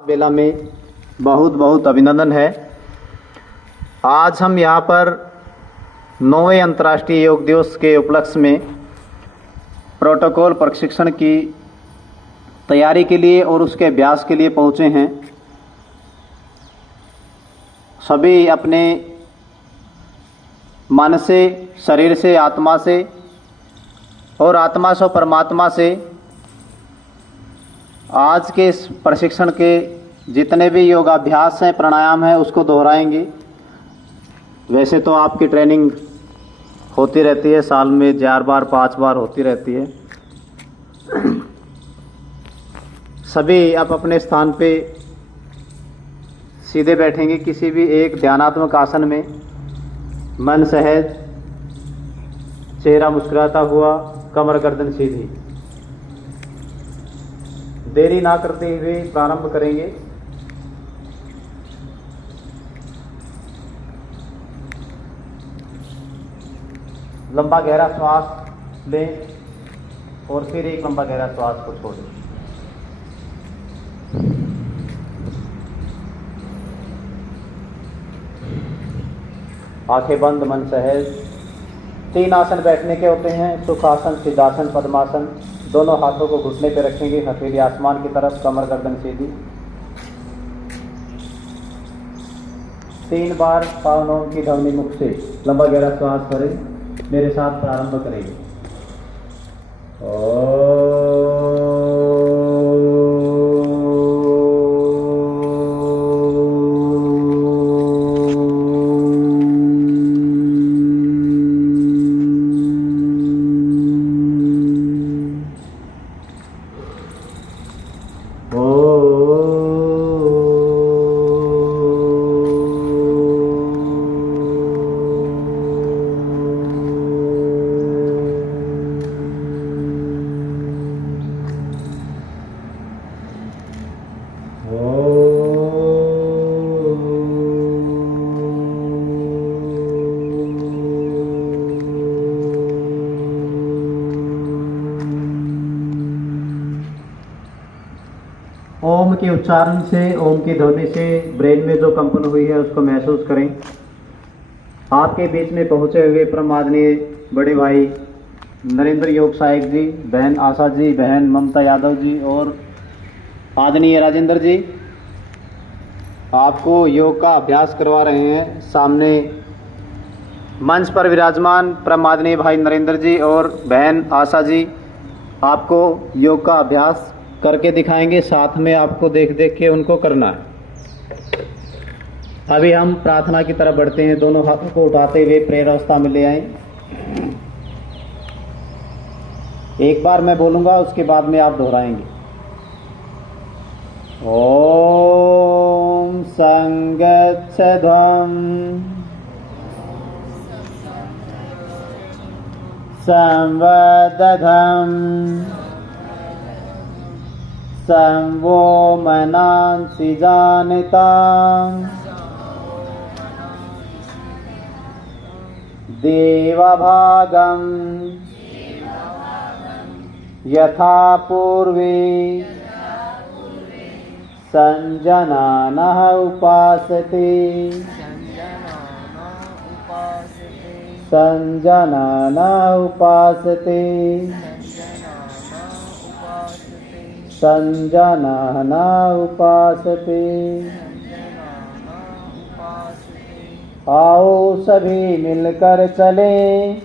बेला में बहुत बहुत अभिनंदन है। आज हम यहाँ पर 9वें अंतर्राष्ट्रीय योग दिवस के उपलक्ष्य में प्रोटोकॉल प्रशिक्षण की तैयारी के लिए और उसके अभ्यास के लिए पहुँचे हैं। सभी अपने मन से, शरीर से, आत्मा से और आत्मा से परमात्मा से आज के इस प्रशिक्षण के जितने भी योगाभ्यास हैं, प्राणायाम हैं, उसको दोहराएंगे। वैसे तो आपकी ट्रेनिंग होती रहती है, साल में 4 बार 5 बार होती रहती है। सभी आप अपने स्थान पे सीधे बैठेंगे किसी भी एक ध्यानात्मक आसन में। मन सहज, चेहरा मुस्कुराता हुआ, कमर गर्दन सीधी। देरी ना करते हुए प्रारंभ करेंगे। लंबा गहरा श्वास लें और फिर एक लंबा गहरा श्वास को छोड़ें। आंखें बंद, मन सहज। 3 आसन बैठने के होते हैं, सुखासन, सिद्धासन, पद्मासन। दोनों हाथों को घुटने पे रखेंगे, हथेली आसमान की तरफ, कमर गर्दन सीधी। 3 बार पावनों की ध्वनि मुख से लंबा गहरा श्वास करें। मेरे साथ प्रारंभ करेंगे। ओम के उच्चारण से, ओम की ध्वनि से ब्रेन में जो कंपन हुई है उसको महसूस करें। आपके बीच में पहुंचे हुए परम आदरणीय बड़े भाई नरेंद्र योग सहायक जी, बहन आशा जी, बहन ममता यादव जी और आदरणीय राजेंद्र जी आपको योग का अभ्यास करवा रहे हैं। सामने मंच पर विराजमान परम आदरणीय भाई नरेंद्र जी और बहन आशा जी आपको योग का अभ्यास करके दिखाएंगे। साथ में आपको देख देख के उनको करना है। अभी हम प्रार्थना की तरफ बढ़ते हैं। दोनों हाथों को उठाते हुए प्रेयर अवस्था में ले आए। एक बार मैं बोलूंगा, उसके बाद में आप दोहराएंगे। ओम संगच्छध्वं संवदधं संवो मनांसि जानितां देवभागं यथा पूर्वे संजनानः उपासते संजनानः उपासते संजनानः उपासते। आओ सभी मिलकर चलें,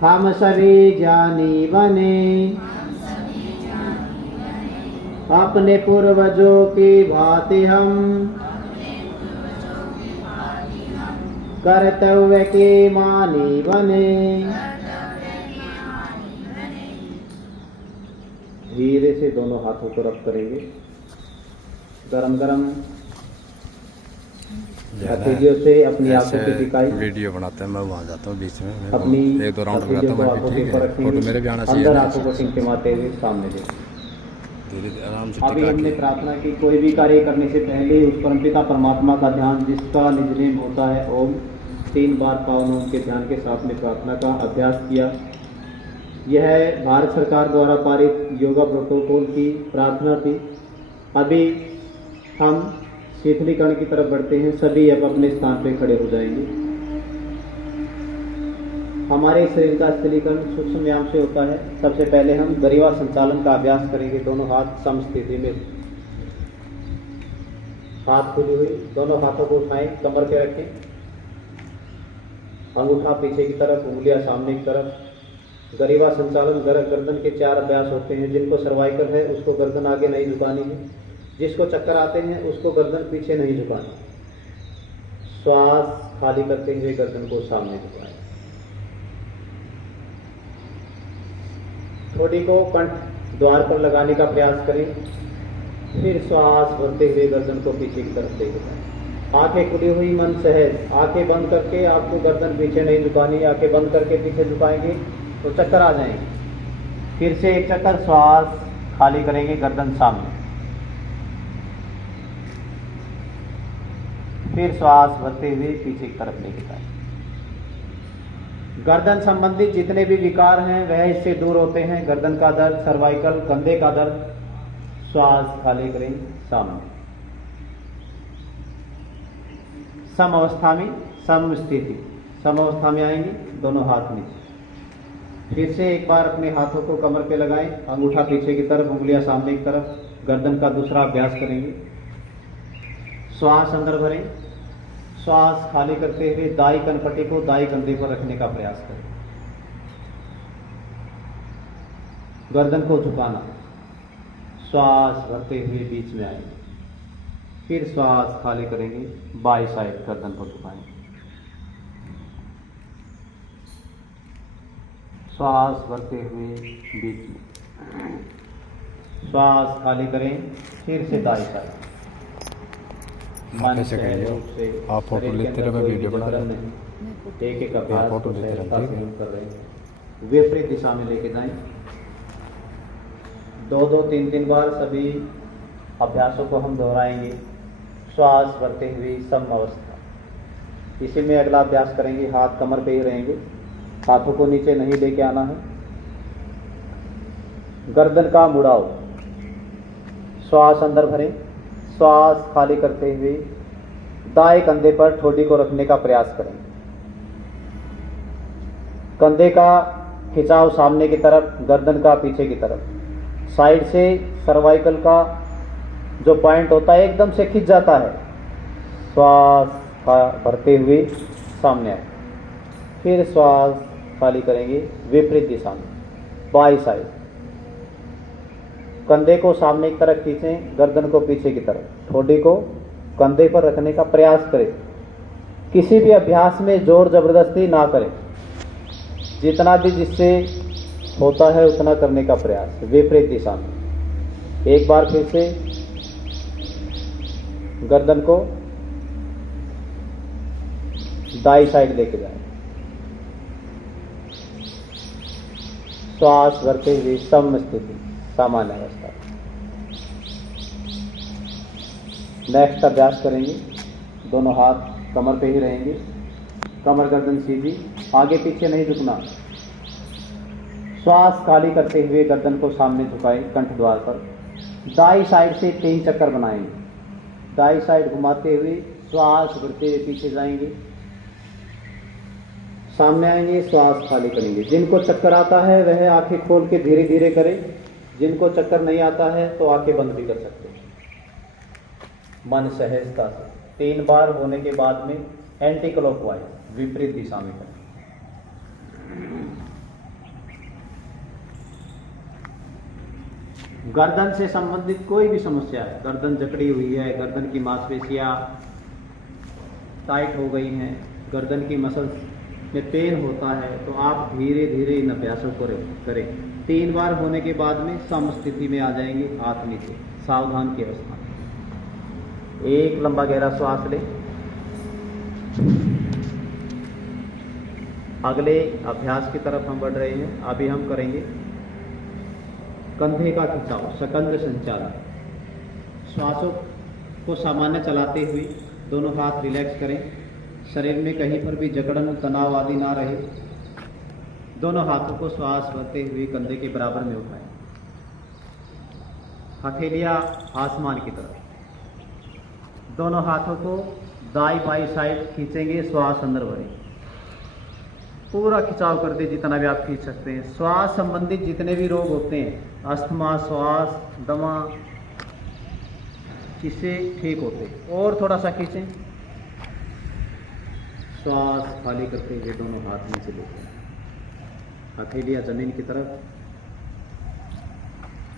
हम सभी ज्ञानी बने, अपने पूर्वजों की भांति हम कर्तव्य के मानी बने। धीरे से दोनों हाथों को रब करेंगे। गरम गरम हथेलियों से अपनी आंखों की दिखाई। वीडियो बनाते हैं, मैं वहाँ जाता हूँ बीच में, अपनी 1-2 राउंड लगाता हूँ। मैं ठीक है, फोटो मेरे भी आना चाहिए। अंदर आंखों को टिमटिमाते हुए सामने देखो। धीरे धीरे आराम से अभी हमने प्रार्थना की। कोई भी कार्य करने से पहले उस परमपिता परमात्मा का ध्यान, जिसका निज नेम होता है ओम, 3 बार पावन ओम के ध्यान के साथ में प्रार्थना का अभ्यास किया। यह भारत सरकार द्वारा पारित योगा प्रोटोकॉल की प्रार्थना थी। अभी हम शीतलीकरण की तरफ बढ़ते हैं। सभी अब अपने स्थान पर खड़े हो जाएंगे। हमारे शरीर का शीतलीकरण सूक्ष्म व्यायाम से होता है। सबसे पहले हम गरिवा संचालन का अभ्यास करेंगे। दोनों हाथ समस्थिति में, हाथ खुली हुई, दोनों हाथों को उठाएं, कमर पे रखें, अंगूठा पीछे की तरफ, उंगलियां सामने की तरफ। गरिवा संचालन गर्दन के 4 अभ्यास होते हैं। जिनको सर्वाइकल है उसको गर्दन आगे नहीं झुकानी है। जिसको चक्कर आते हैं उसको गर्दन पीछे नहीं झुकानी। श्वास खाली करते हुए गर्दन को सामने झुकाएं। ठोड़ी को कंठ द्वार पर लगाने का प्रयास करें। फिर श्वास भरते हुए गर्दन को पीछे की तरफ लेके जाएं। आंखें खुली हुई, मन सहज। आंखें बंद करके आपको गर्दन पीछे नहीं झुकानी। आंखें बंद करके पीछे झुकाएंगे तो चक्कर आ जाएंगे। फिर से एक चक्कर, श्वास खाली करेंगे, गर्दन सामने। फिर श्वास भरते हुए पीछे की तरफ लेके जाएं। गर्दन संबंधित जितने भी विकार हैं वह इससे दूर होते हैं। गर्दन का दर्द, सर्वाइकल, कंधे का दर्द। श्वास खाली करें, सामने। सम अवस्था में, सम स्थिति, सम अवस्था में आएंगे, दोनों हाथ नीचे। फिर से एक बार अपने हाथों को कमर पे लगाएं, अंगूठा पीछे की तरफ, उंगलियां सामने की तरफ। गर्दन का दूसरा अभ्यास करेंगे। श्वास अंदर भरें, श्वास खाली करते हुए दाई कनपट्टी को दाई कंधे पर रखने का प्रयास करें। गर्दन को झुकाना। श्वास भरते हुए बीच में आएंगे। फिर श्वास खाली करेंगे, बाई साइड गर्दन को झुकाएंगे। श्वास भरते हुए बीच में, श्वास खाली करें, फिर से दाई साइड। आप ऐसे करिए, आप फोटो लेते रहे, मैं वीडियो बना रहा हूं। एक एक अभ्यास फोटो लेते रहे, कर रहे हैं। विपरीत दिशा में लेके जाएं। 2-2, 3-3 बार सभी अभ्यासों को हम दोहराएंगे। श्वास भरते हुए सम अवस्था। इसी में अगला अभ्यास करेंगे। हाथ कमर पे ही रहेंगे, हाथों को नीचे नहीं लेके आना है। गर्दन का मुड़ाव। श्वास अंदर भरें, श्वास खाली करते हुए दाएं कंधे पर ठोड़ी को रखने का प्रयास करें। कंधे का खिंचाव सामने की तरफ, गर्दन का पीछे की तरफ। साइड से सर्वाइकल का जो पॉइंट होता है एकदम से खिंच जाता है। श्वास भरते हुए सामने आए। फिर श्वास खाली करेंगे विपरीत दिशा में, बाई साइड। कंधे को सामने की तरफ खींचें, गर्दन को पीछे की तरफ। ठोड़ी को कंधे पर रखने का प्रयास करें। किसी भी अभ्यास में जोर जबरदस्ती ना करें। जितना भी जिससे होता है उतना करने का प्रयास, विपरीत दिशा में। एक बार फिर से गर्दन को दाई साइड लेके जाएं। श्वास भरते हुए सम स्थिति, सामान्य अवस्था। नेक्स्ट अभ्यास करेंगे। दोनों हाथ कमर पे ही रहेंगे, कमर गर्दन सीधी, आगे पीछे नहीं झुकना। श्वास खाली करते हुए गर्दन को सामने झुकाएं, कंठ द्वार पर। दाई साइड से 3 चक्कर बनाएंगे। दाई साइड घुमाते हुए श्वास भरते हुए पीछे जाएंगे, सामने आएंगे, श्वास खाली करेंगे। जिनको चक्कर आता है वह आंखें खोल के धीरे धीरे करें। जिनको चक्कर नहीं आता है तो आंखें बंद भी कर सकते हैं। मन सहजता से 3 बार होने के बाद में एंटी क्लॉकवाइज, विपरीत दिशा में करें। गर्दन से संबंधित कोई भी समस्या है, गर्दन जकड़ी हुई है, गर्दन की मांसपेशियां टाइट हो गई हैं, गर्दन की मसल्स में पेन होता है, तो आप धीरे धीरे इन अभ्यासों को करें। 3 बार होने के बाद में सम स्थिति में आ जाएंगे, हाथ नीचे, सावधान की अवस्था। एक लंबा गहरा श्वास लें। अगले अभ्यास की तरफ हम बढ़ रहे हैं। अभी हम करेंगे कंधे का खिंचाव, सकंद संचालन। श्वासों को सामान्य चलाते हुए दोनों हाथ रिलैक्स करें। शरीर में कहीं पर भी जकड़न, तनाव आदि ना रहे। दोनों हाथों को श्वास भरते हुए कंधे के बराबर में उठाएं। हथेलियां आसमान की तरफ। दोनों हाथों को दाई बाई साइड खींचेंगे, श्वास अंदर भरें। पूरा खिंचाव कर दे जितना भी आप खींच सकते हैं। श्वास संबंधित जितने भी रोग होते हैं, अस्थमा, श्वास, दमा, इससे ठीक होते हैं। और थोड़ा सा खींचें। श्वास खाली करते हुए दोनों हाथ नीचे लेते हैं, हथेलियां जमीन की तरफ।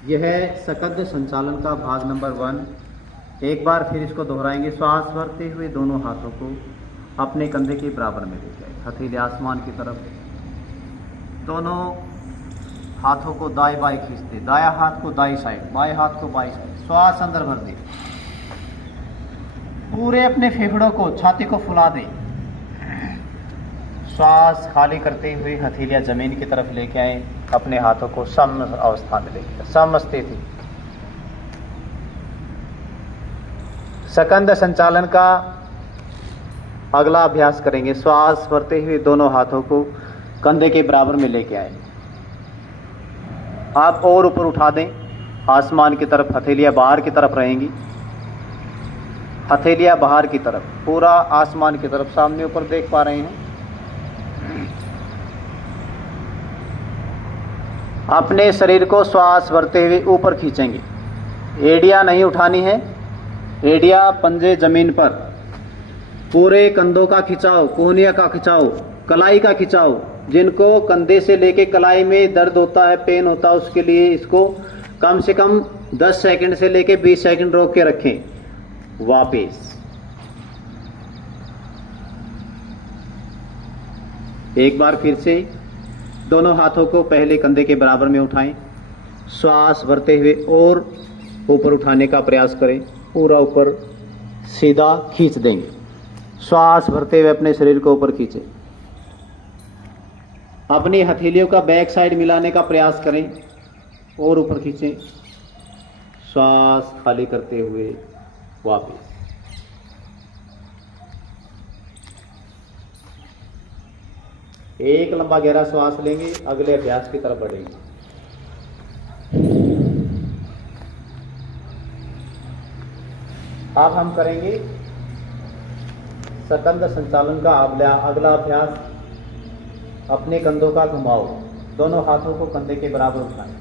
यह है सकंद संचालन का भाग नंबर 1। एक बार फिर इसको दोहराएंगे। श्वास भरते हुए दोनों हाथों को अपने कंधे के बराबर में ले जाए, हथेली आसमान की तरफ। दोनों हाथों को दाएं बाएं खींच दे, दाया हाथ को दाई साइड, बाएं हाथ को बाई साइड। श्वास अंदर भर दे, पूरे अपने फेफड़ों को, छाती को फुला दे। श्वास खाली करते हुए हथेलियां जमीन की तरफ लेके आए, अपने हाथों को सम अवस्था में लेके, सम स्थिति। सकंद संचालन का अगला अभ्यास करेंगे। श्वास भरते हुए दोनों हाथों को कंधे के बराबर में लेके आए, आप और ऊपर उठा दें, आसमान की तरफ। हथेलियां बाहर की तरफ रहेंगी, हथेलियां बाहर की तरफ, पूरा आसमान की तरफ, सामने ऊपर देख पा रहे हैं। अपने शरीर को श्वास भरते हुए ऊपर खींचेंगे। एड़ियां नहीं उठानी है, एड़ियां पंजे जमीन पर। पूरे कंधों का खिंचाव, कोहनिया का खिंचाव, कलाई का खिंचाव। जिनको कंधे से लेके कलाई में दर्द होता है, पेन होता है, उसके लिए इसको कम से कम 10 सेकंड से लेके 20 सेकंड रोक के रखें। वापस एक बार फिर से दोनों हाथों को पहले कंधे के बराबर में उठाएं। श्वास भरते हुए और ऊपर उठाने का प्रयास करें, पूरा ऊपर सीधा खींच देंगे। श्वास भरते हुए अपने शरीर को ऊपर खींचें। अपनी हथेलियों का बैक साइड मिलाने का प्रयास करें और ऊपर खींचें। श्वास खाली करते हुए वापस। एक लंबा गहरा श्वास लेंगे, अगले अभ्यास की तरफ बढ़ेंगे। अब हम करेंगे सकंद संचालन का अगला अभ्यास। अपने कंधों का घुमाव, दोनों हाथों को कंधे के बराबर उठाएं,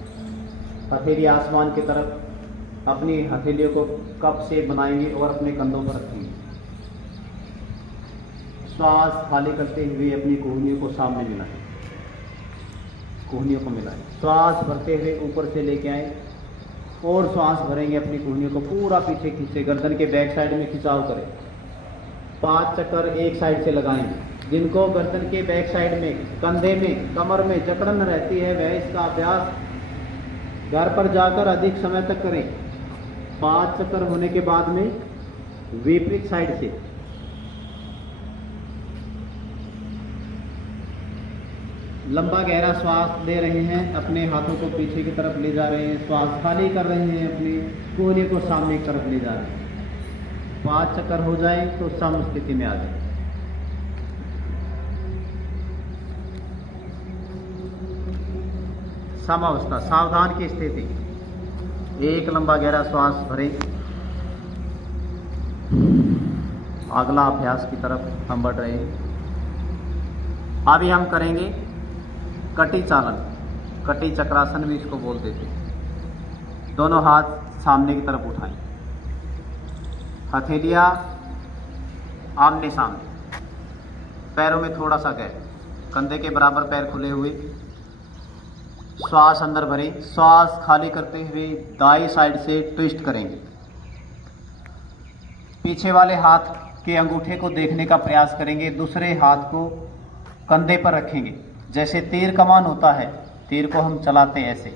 हथेली आसमान की तरफ। अपनी हथेलियों को कप से बनाएंगे और अपने कंधों पर रखेंगे। श्वास खाली करते हुए अपनी कोहनियों को सामने मिलाएं, कोहनियों को मिलाएं। श्वास भरते हुए ऊपर से लेके आए और श्वास भरेंगे, अपनी कोहनियों को पूरा पीछे खींचे, गर्दन के बैक साइड में खिंचाव करें। 5 चक्कर एक साइड से लगाएंगे। जिनको गर्दन के बैक साइड में, कंधे में, कमर में जकड़न रहती है, वह इसका अभ्यास घर पर जाकर अधिक समय तक करें। 5 चक्कर होने के बाद में विपरीत साइड से लंबा गहरा श्वास ले रहे हैं, अपने हाथों को पीछे की तरफ ले जा रहे हैं, श्वास खाली कर रहे हैं, अपने कोहनी को सामने की तरफ ले जा रहे हैं। 5 चक्कर हो जाए तो सम स्थिति में आ जाए। सम अवस्था, सावधान की स्थिति। एक लंबा गहरा श्वास भरें। अगला अभ्यास की तरफ हम बढ़ रहे हैं। अभी हम करेंगे कटी चालन, कटी चक्रासन भी इसको बोल देते हैं। दोनों हाथ सामने की तरफ उठाएं, हथेलियां आमने सामने, पैरों में थोड़ा सा गैप, कंधे के बराबर पैर खुले हुए। श्वास अंदर भरें, श्वास खाली करते हुए दाईं साइड से ट्विस्ट करेंगे। पीछे वाले हाथ के अंगूठे को देखने का प्रयास करेंगे, दूसरे हाथ को कंधे पर रखेंगे। जैसे तीर कमान होता है, तीर को हम चलाते हैं ऐसे।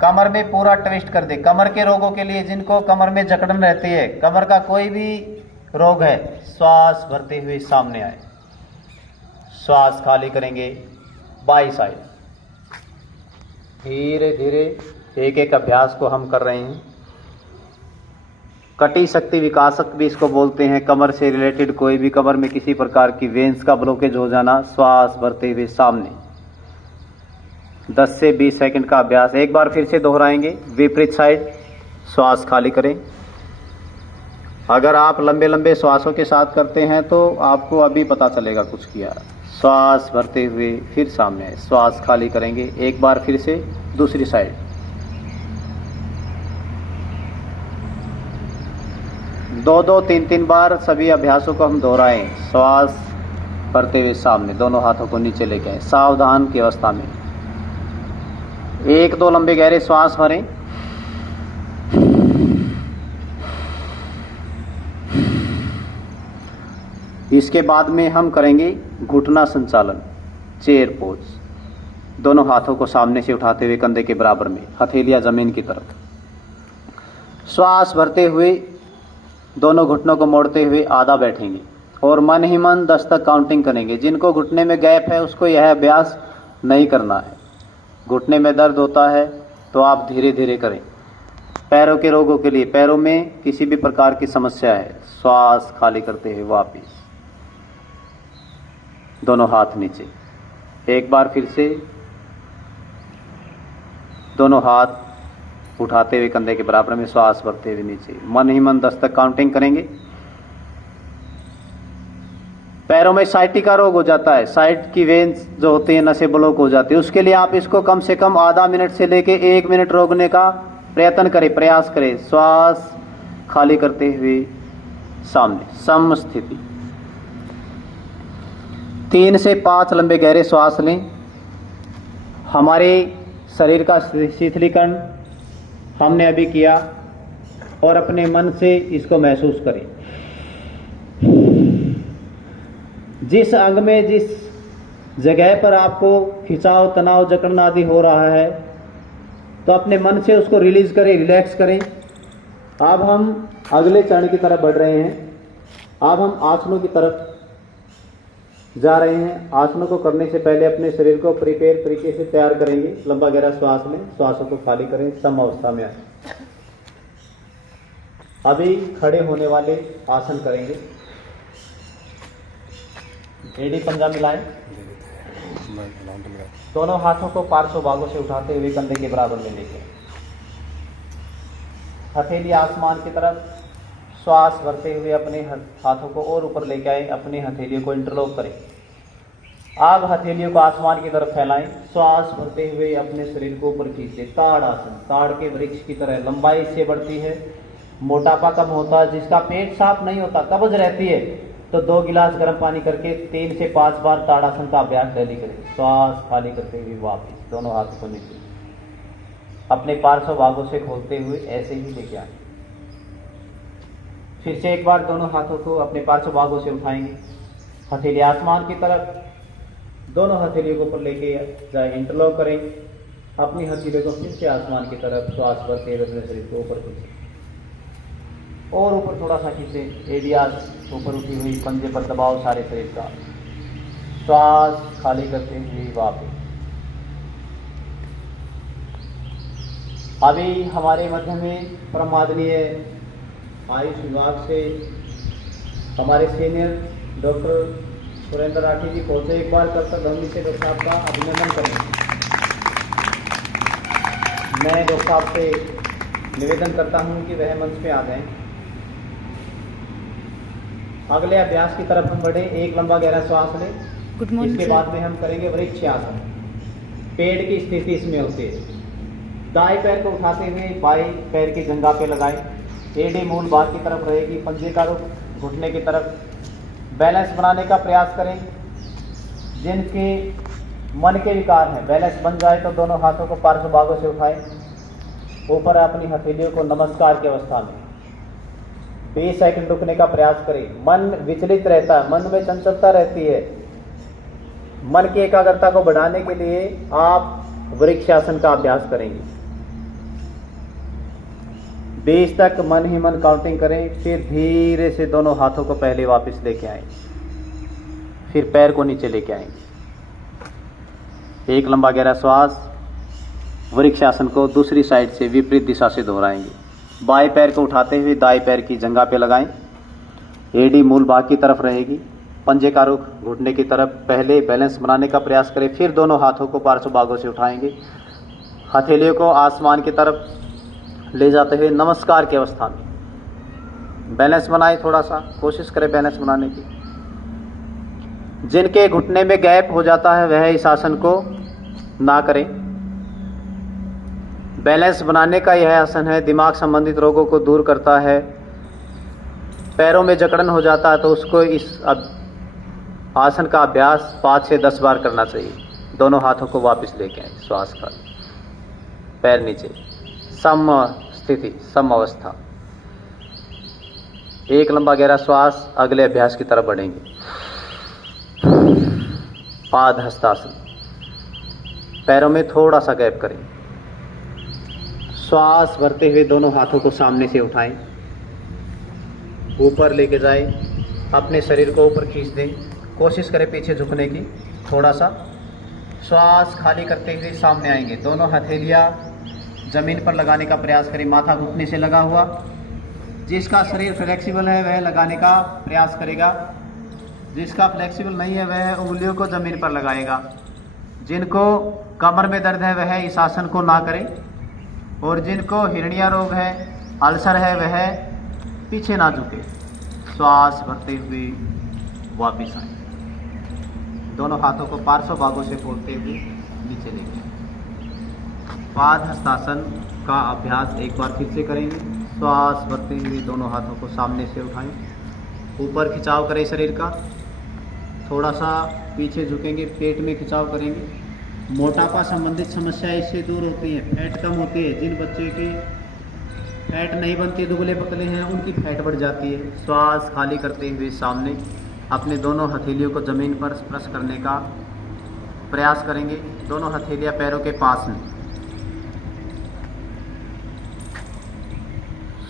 कमर में पूरा ट्विस्ट कर दे। कमर के रोगों के लिए, जिनको कमर में जकड़न रहती है, कमर का कोई भी रोग है, श्वास भरते हुए सामने आए। श्वास खाली करेंगे बाई साइड। धीरे धीरे एक एक अभ्यास को हम कर रहे हैं। कटी शक्ति विकासक भी इसको बोलते हैं। कमर से रिलेटेड कोई भी कमर में किसी प्रकार की वेन्स का ब्लॉकेज हो जाना, श्वास भरते हुए सामने 10 से 20 सेकंड का अभ्यास। एक बार फिर से दोहराएंगे। विपरीत साइड श्वास खाली करें। अगर आप लंबे लंबे श्वासों के साथ करते हैं तो आपको अभी पता चलेगा कुछ किया। श्वास भरते हुए फिर सामने, श्वास खाली करेंगे। एक बार फिर से दूसरी साइड। दो 3 बार सभी अभ्यासों को हम दोहराएं। श्वास भरते हुए सामने, दोनों हाथों को नीचे लेके आए सावधान की अवस्था में। 1-2 लंबे गहरे श्वास भरें। इसके बाद में हम करेंगे घुटना संचालन, चेयर पोज। दोनों हाथों को सामने से उठाते हुए कंधे के बराबर में, हथेलियां जमीन की तरफ। श्वास भरते हुए दोनों घुटनों को मोड़ते हुए आधा बैठेंगे और मन ही मन 10 तक काउंटिंग करेंगे। जिनको घुटने में गैप है उसको यह अभ्यास नहीं करना है। घुटने में दर्द होता है तो आप धीरे धीरे करें। पैरों के रोगों के लिए, पैरों में किसी भी प्रकार की समस्या है, श्वास खाली करते हुए वापिस, दोनों हाथ नीचे। एक बार फिर से दोनों हाथ उठाते हुए कंधे के बराबर में, श्वास भरते हुए नीचे। मन ही मन 10 तक काउंटिंग करेंगे। पैरों में साइटिका रोग हो जाता है, साइड की वेन्स जो होती है नसें ब्लॉक हो जाती है। उसके लिए आप इसको कम से कम आधा मिनट से लेके 1 मिनट रोकने का प्रयत्न करें, प्रयास करें। श्वास खाली करते हुए सामने, सम स्थिति। 3 से 5 लंबे गहरे श्वास लें। हमारे शरीर का शीतलीकरण हमने अभी किया और अपने मन से इसको महसूस करें। जिस अंग में, जिस जगह पर आपको खिंचाव, तनाव, जकड़न आदि हो रहा है तो अपने मन से उसको रिलीज करें, रिलैक्स करें। अब हम अगले चरण की तरफ बढ़ रहे हैं। अब हम आसनों की तरफ जा रहे हैं। आसनों को करने से पहले अपने शरीर को प्रिपेयर तरीके से तैयार करेंगे। लंबा गहरा श्वास लें, श्वासों को खाली करें, सम अवस्था में आए। अभी खड़े होने वाले आसन करेंगे। एड़ी पंजा मिलाएं। दोनों हाथों को पार्श्व भागों से उठाते हुए कंधे के बराबर में लेके, हथेली आसमान की तरफ, श्वास भरते हुए अपने हाथों को और ऊपर लेके आए। अपनी हथेलियों को इंटरलॉक करें। अब हथेलियों को आसमान की तरफ फैलाएं। श्वास भरते हुए अपने शरीर को ऊपर खींचे। ताड़ आसन, ताड़ के वृक्ष की तरह लंबाई से बढ़ती है, मोटापा कम होता है। जिसका पेट साफ नहीं होता, कब्ज रहती है, तो 2 गिलास गर्म पानी करके 3 से 5 बार ताड़ासन का अभ्यास डेली करें। श्वास खाली करते हुए वापस, दोनों हाथों को नीचे, अपने पार्श्व भागों से खोलते हुए ऐसे ही लेके आए। फिर से एक बार दोनों हाथों को अपने पार्श्व भागों से उठाएंगे। हथेली आसमान की तरफ, दोनों हथेलियों को ऊपर लेके जाए, इंटरलॉक करें। अपनी हथेलियों को फिर से आसमान की तरफ, श्वास भरते हुए अपने शरीर को ऊपर खींचे और ऊपर थोड़ा सा खींचे। एडियास ऊपर उठी हुई, पंजे पर दबाव सारे शरीर का। श्वास खाली करते हुए वापस। अभी हमारे मध्य में परम आदरणीय आयुष विभाग से हमारे सीनियर डॉक्टर सुरेंद्र राठी जी पहुंचे। एक बार कर्तव्य से डॉक्टर साहब का अभिनंदन करेंगे। मैं डॉक्टर साहब से निवेदन करता हूं कि वह मंच पे आ जाएं। अगले अभ्यास की तरफ हम बढ़े। एक लंबा गहरा श्वास लें। इसके बाद में हम करेंगे वृक्ष आसन। पेड़ की स्थिति इसमें होती है। दाएं पैर को उठाते हुए बाएं पैर की जंघा पे लगाएं। एड़ी मूल बाहर की तरफ रहेगी, पंजे का रुख घुटने की तरफ। बैलेंस बनाने का प्रयास करें। जिनके मन के विकार हैं, बैलेंस बन जाए तो दोनों हाथों को पार्श्व भागों से उठाएं। ऊपर अपनी हथेलियों को नमस्कार की अवस्था में 20 सेकंड रुकने का प्रयास करें। मन विचलित रहता है, मन में चंचलता रहती है। मन की एकाग्रता को बढ़ाने के लिए आप वृक्षासन का अभ्यास करेंगे। 20 तक मन ही मन काउंटिंग करें। फिर धीरे से दोनों हाथों को पहले वापस लेके आएं, फिर पैर को नीचे लेके आएंगे। एक लंबा गहरा श्वास। वृक्षासन को दूसरी साइड से विपरीत दिशा से दोहराएंगे। बाएं पैर को उठाते हुए दाएं पैर की जंघा पे लगाएं। एडी मूल भाग की तरफ रहेगी। पंजे का रुख घुटने की तरफ। पहले बैलेंस बनाने का प्रयास करें, फिर दोनों हाथों को पार्श्व भागों से उठाएंगे। हथेलियों को आसमान की तरफ ले जाते हुए नमस्कार की अवस्था में बैलेंस बनाएं। थोड़ा सा कोशिश करें बैलेंस बनाने की। जिनके घुटने में गैप हो जाता है वह इस आसन को ना करें। बैलेंस बनाने का यह आसन है, दिमाग संबंधित रोगों को दूर करता है। पैरों में जकड़न हो जाता है तो उसको इस आसन का अभ्यास 5 से 10 बार करना चाहिए। दोनों हाथों को वापस लेके आए, श्वास का पैर नीचे, सम स्थिति, सम अवस्था। एक लंबा गहरा श्वास। अगले अभ्यास की तरफ बढ़ेंगे। पाद हस्तासन। पैरों में थोड़ा सा गैप करें। श्वास भरते हुए दोनों हाथों को सामने से उठाएं, ऊपर लेके जाएं, अपने शरीर को ऊपर खींच दें। कोशिश करें पीछे झुकने की थोड़ा सा। श्वास खाली करते हुए सामने आएंगे। दोनों हथेलियां जमीन पर लगाने का प्रयास करें, माथा घुटने से लगा हुआ। जिसका शरीर फ्लेक्सिबल है वह लगाने का प्रयास करेगा, जिसका फ्लेक्सिबल नहीं है वह उंगलियों को जमीन पर लगाएगा। जिनको कमर में दर्द है वह इस आसन को ना करें, और जिनको हिरनिया रोग है, अल्सर है, वह पीछे ना झुके। श्वास भरते हुए वापिस आए। दोनों हाथों को पार्श्व भागों से खोलते हुए नीचे लेंगे। पाद हस्तासन का अभ्यास एक बार फिर से करेंगे। श्वास भरते हुए दोनों हाथों को सामने से उठाएं, ऊपर खिंचाव करें शरीर का, थोड़ा सा पीछे झुकेंगे, पेट में खिंचाव करेंगे। मोटापा संबंधित समस्या इससे दूर होती है, फैट कम होती है। जिन बच्चे की फैट नहीं बनती, दुबले पतले हैं, उनकी फैट बढ़ जाती है। श्वास खाली करते हुए सामने अपने दोनों हथेलियों को जमीन पर स्पर्श करने का प्रयास करेंगे। दोनों हथेलियां पैरों के पास में।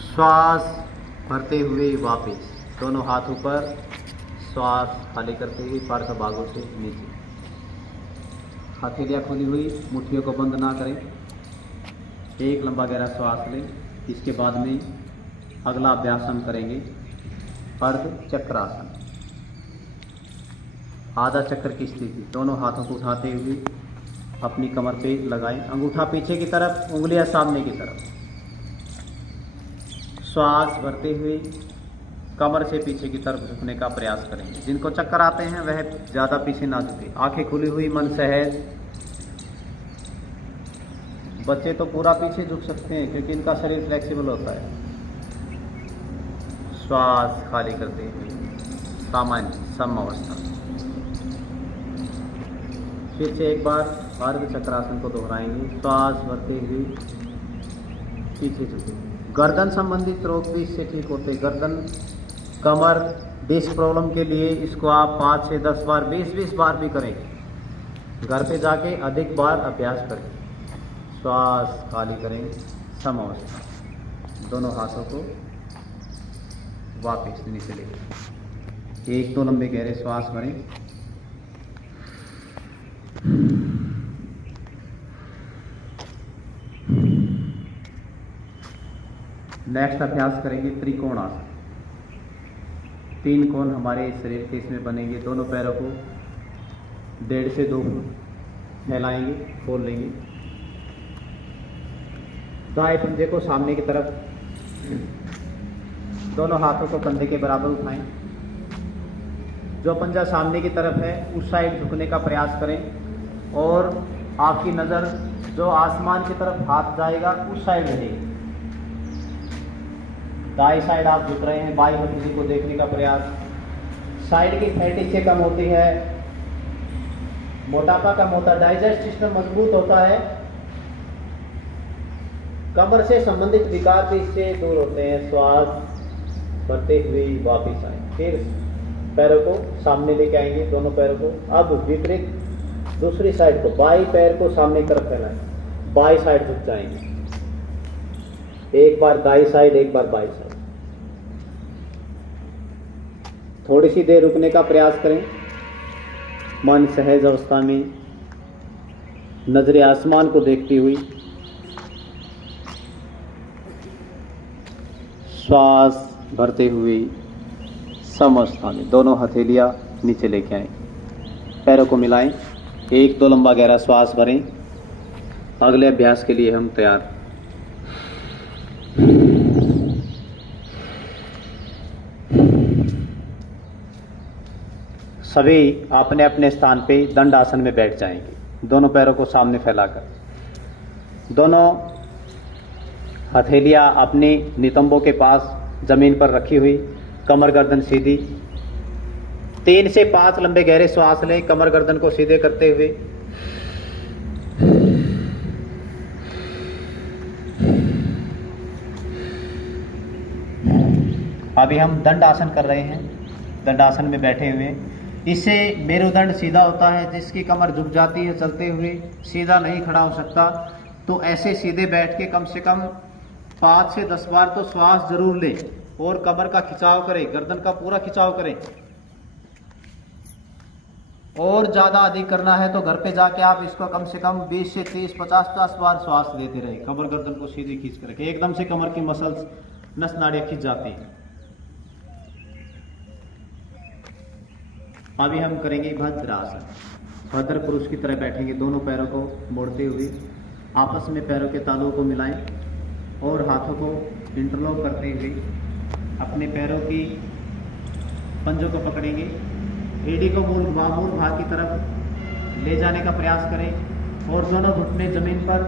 श्वास भरते हुए वापस दोनों हाथ ऊपर, श्वास खाली करते हुए पार्श्व भागों से नीचे। हथेलियां खुली हुई, मुट्ठियों को बंद ना करें। एक लंबा गहरा श्वास लें। इसके बाद में अगला अभ्यास हम करेंगे अर्ध चक्रासन। आधा चक्कर की स्थिति। दोनों हाथों को उठाते हुए अपनी कमर पे लगाएं, अंगूठा पीछे की तरफ, उंगलियां सामने की तरफ। श्वास भरते हुए कमर से पीछे की तरफ झुकने का प्रयास करेंगे। जिनको चक्कर आते हैं वह ज़्यादा पीछे ना झुके। आंखें खुली हुई, मन सहज। बच्चे तो पूरा पीछे झुक सकते हैं क्योंकि इनका शरीर फ्लेक्सिबल होता है। श्वास खाली करते हुए सामान्य सम अवस्था। फिर से एक बार अर्ध चक्रासन को दोहराएंगे। श्वास भरते हुए पीछे झुके। गर्दन संबंधित रोग भी इससे ठीक होते हैं। गर्दन, कमर, डिस्क प्रॉब्लम के लिए इसको आप 5 से 10 बार, 20-20 बार भी करेंगे। घर पे जाके अधिक बार अभ्यास करें। श्वास खाली करें, सम अवस्था। दोनों हाथों को वापस नीचे लें। 1-2 लंबे गहरे श्वास भरें। नेक्स्ट अभ्यास करेंगे त्रिकोण आसन। 3 कोण हमारे शरीर के इसमें बनेंगे। दोनों पैरों को 1.5 से 2 फुट फैलाएंगे, खोल लेंगे। दाएं पंजे को सामने की तरफ, दोनों हाथों को कंधे के बराबर उठाएं। जो पंजा सामने की तरफ है उस साइड झुकने का प्रयास करें और आपकी नज़र जो आसमान की तरफ हाथ जाएगा उस साइड रहेगी। दाई साइड आप झुक रहे हैं, बाई हथेली को देखने का प्रयास। साइड की फैट इससे कम होती है, मोटापा कम होता है, डाइजेस्ट सिस्टम मजबूत होता है, कमर से संबंधित विकार भी इससे दूर होते हैं। श्वास भरते हुए वापिस आए। फिर पैरों को सामने लेके आएंगे, दोनों पैरों को। अब विपरीत दूसरी साइड को, बाई पैर को सामने की तरफ फैलाएं, बाई साइड झुक जाएंगे। एक बार दाई साइड, एक बार बाई साइड। थोड़ी सी देर रुकने का प्रयास करें। मन सहज अवस्था में, नजरें आसमान को देखती हुई। श्वास भरते हुए समवस्था में दोनों हथेलियां नीचे लेके आएं, पैरों को मिलाएं, 1-2 लंबा गहरा श्वास भरें। अगले अभ्यास के लिए हम तैयार। सभी अपने अपने स्थान पे दंड आसन में बैठ जाएंगे, दोनों पैरों को सामने फैलाकर, दोनों हथेलियां अपनी नितंबों के पास जमीन पर रखी हुई, कमर गर्दन सीधी। 3 से 5 लंबे गहरे श्वास लें, कमर गर्दन को सीधे करते हुए। अभी हम दंड आसन कर रहे हैं, दंड आसन में बैठे हुए। इससे मेरुदंड सीधा होता है, जिसकी कमर झुक जाती है चलते हुए, सीधा नहीं खड़ा हो सकता, तो ऐसे सीधे बैठ के कम से कम 5 से 10 बार तो श्वास जरूर लें और कमर का खिंचाव करें, गर्दन का पूरा खिंचाव करें। और ज्यादा अधिक करना है तो घर पे जाके आप इसको कम से कम 20 से 30, 50 बार श्वास लेते रहे, कमर गर्दन को सीधी खींच कर रखें। एकदम से कमर की मसल्स, नस नाड़ियां खिंच जाती हैं। अभी हम करेंगे भद्रासन। भद्र पुरुष की तरह बैठेंगे, दोनों पैरों को मोड़ते हुए, आपस में पैरों के तालुओं को मिलाएं और हाथों को इंटरलॉक करते हुए अपने पैरों की पंजों को पकड़ेंगे। एड़ी को मूल भाग की तरफ ले जाने का प्रयास करें और दोनों घुटने जमीन पर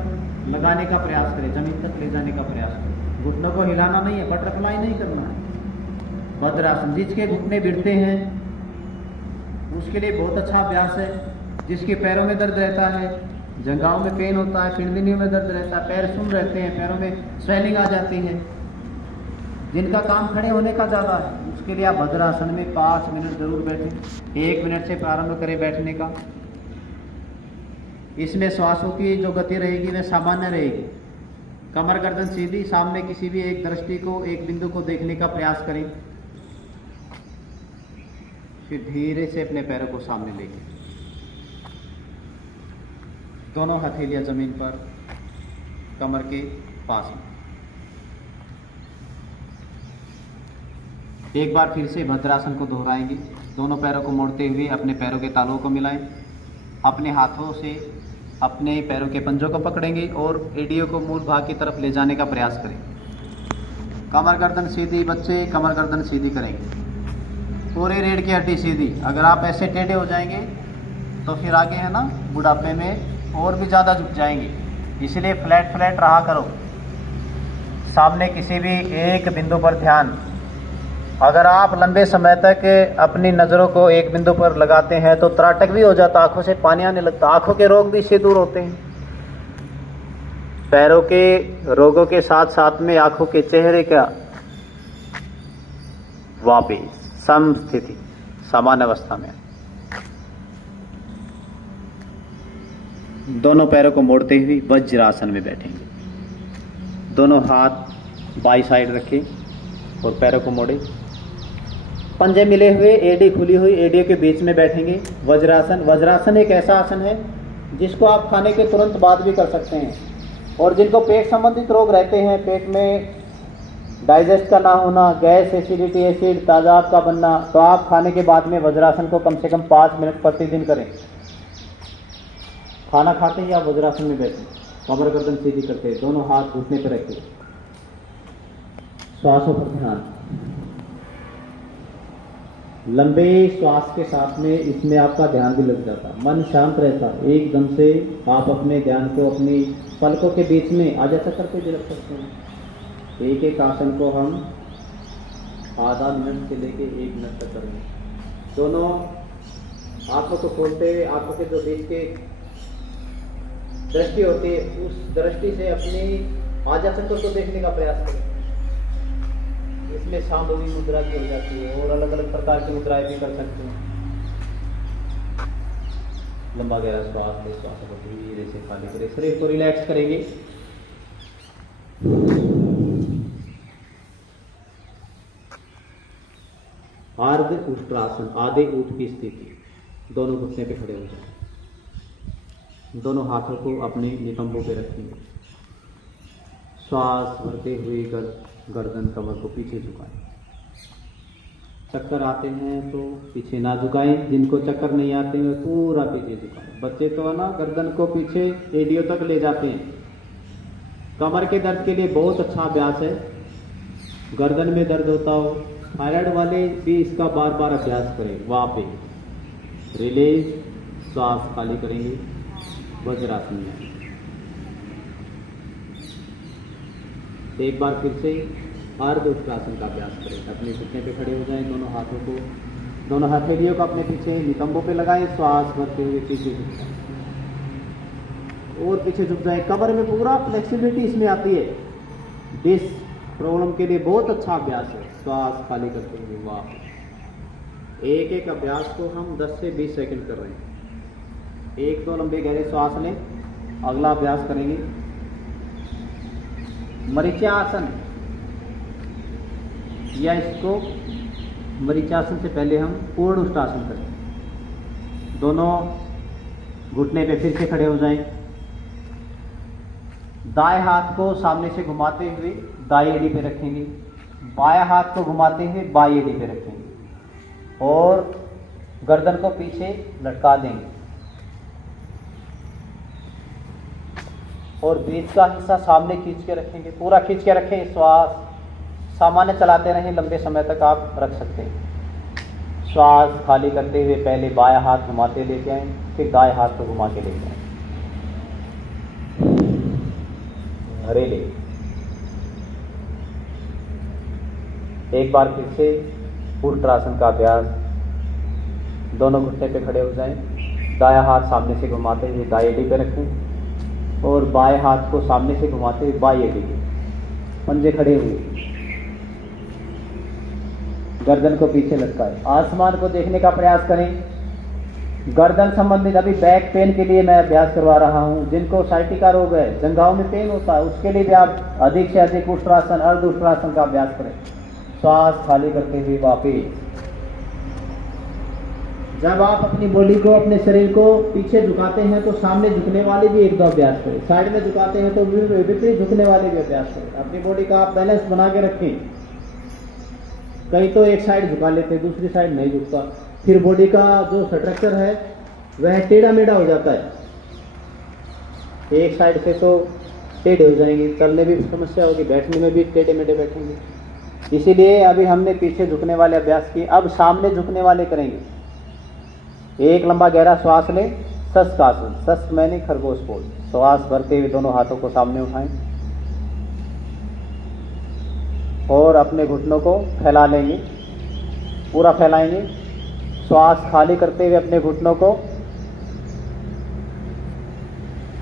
लगाने का प्रयास करें, जमीन तक ले जाने का प्रयास करें। घुटनों को हिलाना नहीं है, बटरफ्लाई नहीं करना है। भद्रासन, जिसके घुटने भिड़ते हैं उसके लिए बहुत अच्छा अभ्यास है। जिसके पैरों में दर्द रहता है, जंघाओं में पेन होता है, पिंडलियों में दर्द रहता है, पैर सुन रहते हैं, पैरों में स्वेलिंग आ जाती है, जिनका काम खड़े होने का ज़्यादा है, उसके लिए आप भद्रासन में 5 मिनट जरूर बैठें। 1 मिनट से प्रारंभ करें बैठने का। इसमें श्वासों की जो गति रहेगी वह सामान्य रहेगी। कमर गर्दन सीधी, सामने किसी भी एक दृष्टि को, एक बिंदु को देखने का प्रयास करें। फिर धीरे से अपने पैरों को सामने लेके, दोनों हथेलियां जमीन पर, कमर के पास में। एक बार फिर से भद्रासन को दोहराएंगे। दोनों पैरों को मोड़ते हुए अपने पैरों के तालुओं को मिलाएं, अपने हाथों से अपने पैरों के पंजों को पकड़ेंगे और एड़ियों को मूल भाग की तरफ ले जाने का प्रयास करें। कमर गर्दन सीधी, बच्चे कमर गर्दन सीधी करेंगे, पूरे रीढ़ की हड्डी सीधी। अगर आप ऐसे टेढ़े हो जाएंगे तो फिर आगे है ना बुढ़ापे में और भी ज़्यादा झुक जाएंगे, इसलिए फ्लैट रहा करो। सामने किसी भी एक बिंदु पर ध्यान। अगर आप लंबे समय तक अपनी नज़रों को एक बिंदु पर लगाते हैं तो त्राटक भी हो जाता, आंखों से पानी आने लगता, आंखों के रोग भी इससे दूर होते हैं। पैरों के रोगों के साथ साथ में आंखों के चेहरे का वापिस सम स्थिति, सामान्य अवस्था में। दोनों पैरों को मोड़ते हुए वज्रासन में बैठेंगे। दोनों हाथ बाई साइड रखें और पैरों को मोड़े, पंजे मिले हुए, एड़ी खुली हुई, एड़ियों के बीच में बैठेंगे। वज्रासन। वज्रासन एक ऐसा आसन है जिसको आप खाने के तुरंत बाद भी कर सकते हैं। और जिनको पेट संबंधित रोग रहते हैं, पेट में डाइजेस्ट का ना होना, गैस, एसिडिटी, एसिड, तेजाब का बनना, तो आप खाने के बाद में वज्रासन को कम से कम 5 मिनट प्रतिदिन करें। खाना खाते ही आप वज्रासन में बैठें, कमर गर्दन सीधी करते, दोनों हाथ घुटने पर रखें, श्वासों पर ध्यान। लंबे श्वास के साथ में इसमें आपका ध्यान भी लग जाता, मन शांत रहता। एकदम से आप अपने ध्यान को अपनी पलकों के बीच में आज ऐसा करके भी रख सकते हैं। एक एक आसन को हम आधा मिनट से लेके 1 मिनट तक करेंगे। दोनों आंखों को खोलते हुए, आंखों के जो बीच के दृष्टि होती है उस दृष्टि से अपनी आजा चक्र को देखने का प्रयास करें। इसमें सांभवी मुद्रा भी हो जाती है और अलग अलग प्रकार की मुद्राएं भी कर सकते हैं। लंबा गहरा श्वास ले, श्वास को धीरे से खाली करें, शरीर को रिलैक्स करेंगे। अर्ध उत्तरासन, आधे ऊंट की स्थिति। दोनों घुटने पे खड़े हो जाएं, दोनों हाथों को अपने नितंबों पे रखेंगे, श्वास भरते हुए गर्दन कमर को पीछे झुकाएं। चक्कर आते हैं तो पीछे ना झुकाएं, जिनको चक्कर नहीं आते हैं पूरा पीछे झुकाएं। बच्चे तो है ना गर्दन को पीछे एडियो तक ले जाते हैं। कमर के दर्द के लिए बहुत अच्छा अभ्यास है। गर्दन में दर्द होता हो, थायराइड वाले भी इसका बार बार अभ्यास करें। वहाँ पे रिलीज, श्वास खाली करेंगे, वज्रासन में। एक बार फिर से अर्ध उत्तरासन का अभ्यास करें। अपने घुटने पे खड़े हो जाएं, दोनों हथेलियों को अपने पीछे नितंबों पे लगाएं, श्वास भरते हुए पीछे झुक जाएं और पीछे झुक जाएं। कमर में पूरा फ्लेक्सिबिलिटी इसमें आती है। डिस्क प्रॉब्लम के लिए बहुत अच्छा अभ्यास है। श्वास खाली करते हुए वापस। एक एक अभ्यास को हम 10 से 20 सेकंड कर रहे हैं। 1-2 लंबे गहरे श्वास लें। अगला अभ्यास करेंगे मरीचासन, या इसको मरीचासन से पहले हम पूर्ण उष्टासन करें। दोनों घुटने पे फिर से खड़े हो जाएं। दाएं हाथ को सामने से घुमाते हुए दाएं एड़ी पे रखेंगे, बायां हाथ को घुमाते हुए बाएं एड़ी पे रखेंगे और गर्दन को पीछे लटका देंगे और बीच का हिस्सा सामने खींच के रखेंगे। पूरा खींच के रखें। श्वास सामान्य चलाते रहें, लंबे समय तक आप रख सकते हैं। श्वास खाली करते हुए पहले बायां हाथ घुमाते लेके आएं, फिर दाएं हाथ को घुमा के लेके आएं। ले एक बार फिर से उष्ट्रासन का अभ्यास। दोनों घुटने पे खड़े हो जाएं। दायां हाथ सामने से घुमाते हुए दाएं एड़ी पे रखें और बाएं हाथ को सामने से घुमाते हुए बाएं एड़ी पे, पंजे खड़े हुए, गर्दन को पीछे लटकाएं। आसमान को देखने का प्रयास करें। गर्दन संबंधित अभी बैक पेन के लिए मैं अभ्यास करवा रहा हूं। जिनको साइटिका रोग है, जंघाओं में पेन होता है, उसके लिए भी आप अधिक से अधिक उष्ट्रासन, अर्ध उष्ट्रासन का अभ्यास करें। श्वास खाली करते हुए वापस। जब आप अपनी बॉडी को, अपने शरीर को पीछे झुकाते हैं तो सामने झुकने वाले भी एक दो अभ्यास करें। साइड में झुकाते हैं तो विपरीत झुकने वाले भी अभ्यास करें। अपनी बॉडी का आप बैलेंस बना के रखें। कई तो एक साइड झुका लेते हैं, दूसरी साइड नहीं झुकता, फिर बॉडी का जो स्ट्रक्चर है वह टेढ़ा मेढ़ा हो जाता है। एक साइड से तो टेढ़े हो जाएंगे, चलने में भी समस्या होगी, बैठने में भी टेढ़े मेढ़े बैठेंगे। इसीलिए अभी हमने पीछे झुकने वाले अभ्यास किए, अब सामने झुकने वाले करेंगे। एक लंबा गहरा श्वास लें, शस्कासन, शस्क मैंने खरगोश बोल। श्वास भरते हुए दोनों हाथों को सामने उठाएं और अपने घुटनों को फैला लेंगे, पूरा फैलाएंगे। श्वास खाली करते हुए अपने घुटनों को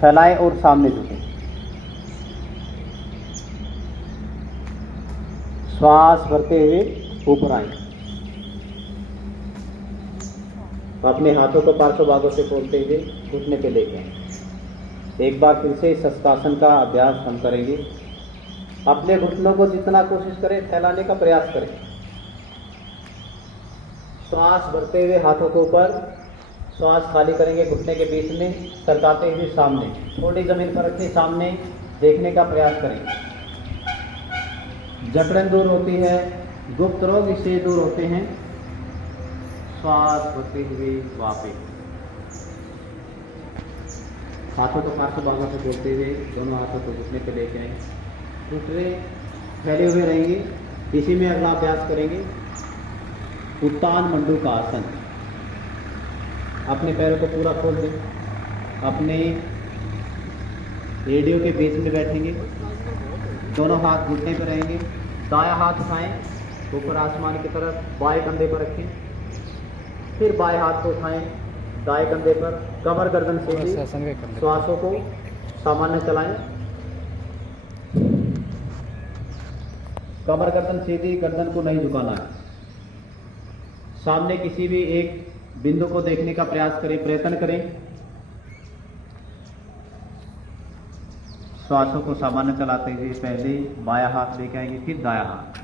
फैलाएं और सामने झुकें। श्वास भरते हुए ऊपर आएं। अपने हाथों को पार्श्व भागों से खोलते हुए घुटने पे लेके आएं। एक बार फिर से शस्कासन का अभ्यास हम करेंगे। अपने घुटनों को जितना कोशिश करें फैलाने का प्रयास करें। श्वास भरते हुए हाथों को ऊपर, श्वास खाली करेंगे घुटने के बीच में, सरकाते हुए सामने, थोड़ी जमीन पर रखें, सामने देखने का प्रयास करें। जकड़न दूर होती है, गुप्त रोग इससे दूर होते हैं। श्वास भरते हुए वापस। हाथों को पार्श्व भागों से जोड़ते हुए दोनों हाथों को घुटने पे लेके आए। घुटने फैले हुए रहेंगे। इसी में अगला अभ्यास करेंगे उत्तान मंडूक आसन। अपने पैरों को पूरा खोल दें, अपने रेडियो के बीच में बैठेंगे, दोनों हाथ घुटने पर रहेंगे। दायां हाथ उठाएं ऊपर आसमान की तरफ, बाएं कंधे पर रखें, फिर बाएं हाथ को उठाएं दाएं कंधे पर, कमर गर्दन सीधी, श्वासों को सामान्य चलाएं। कमर गर्दन सीधी, गर्दन को नहीं झुकाना है। सामने किसी भी एक बिंदु को देखने का प्रयास करें, प्रयत्न करें। श्वासों को सामान्य चलाते हुए पहले बायां हाथ लेके आएंगे, फिर दायां हाथ।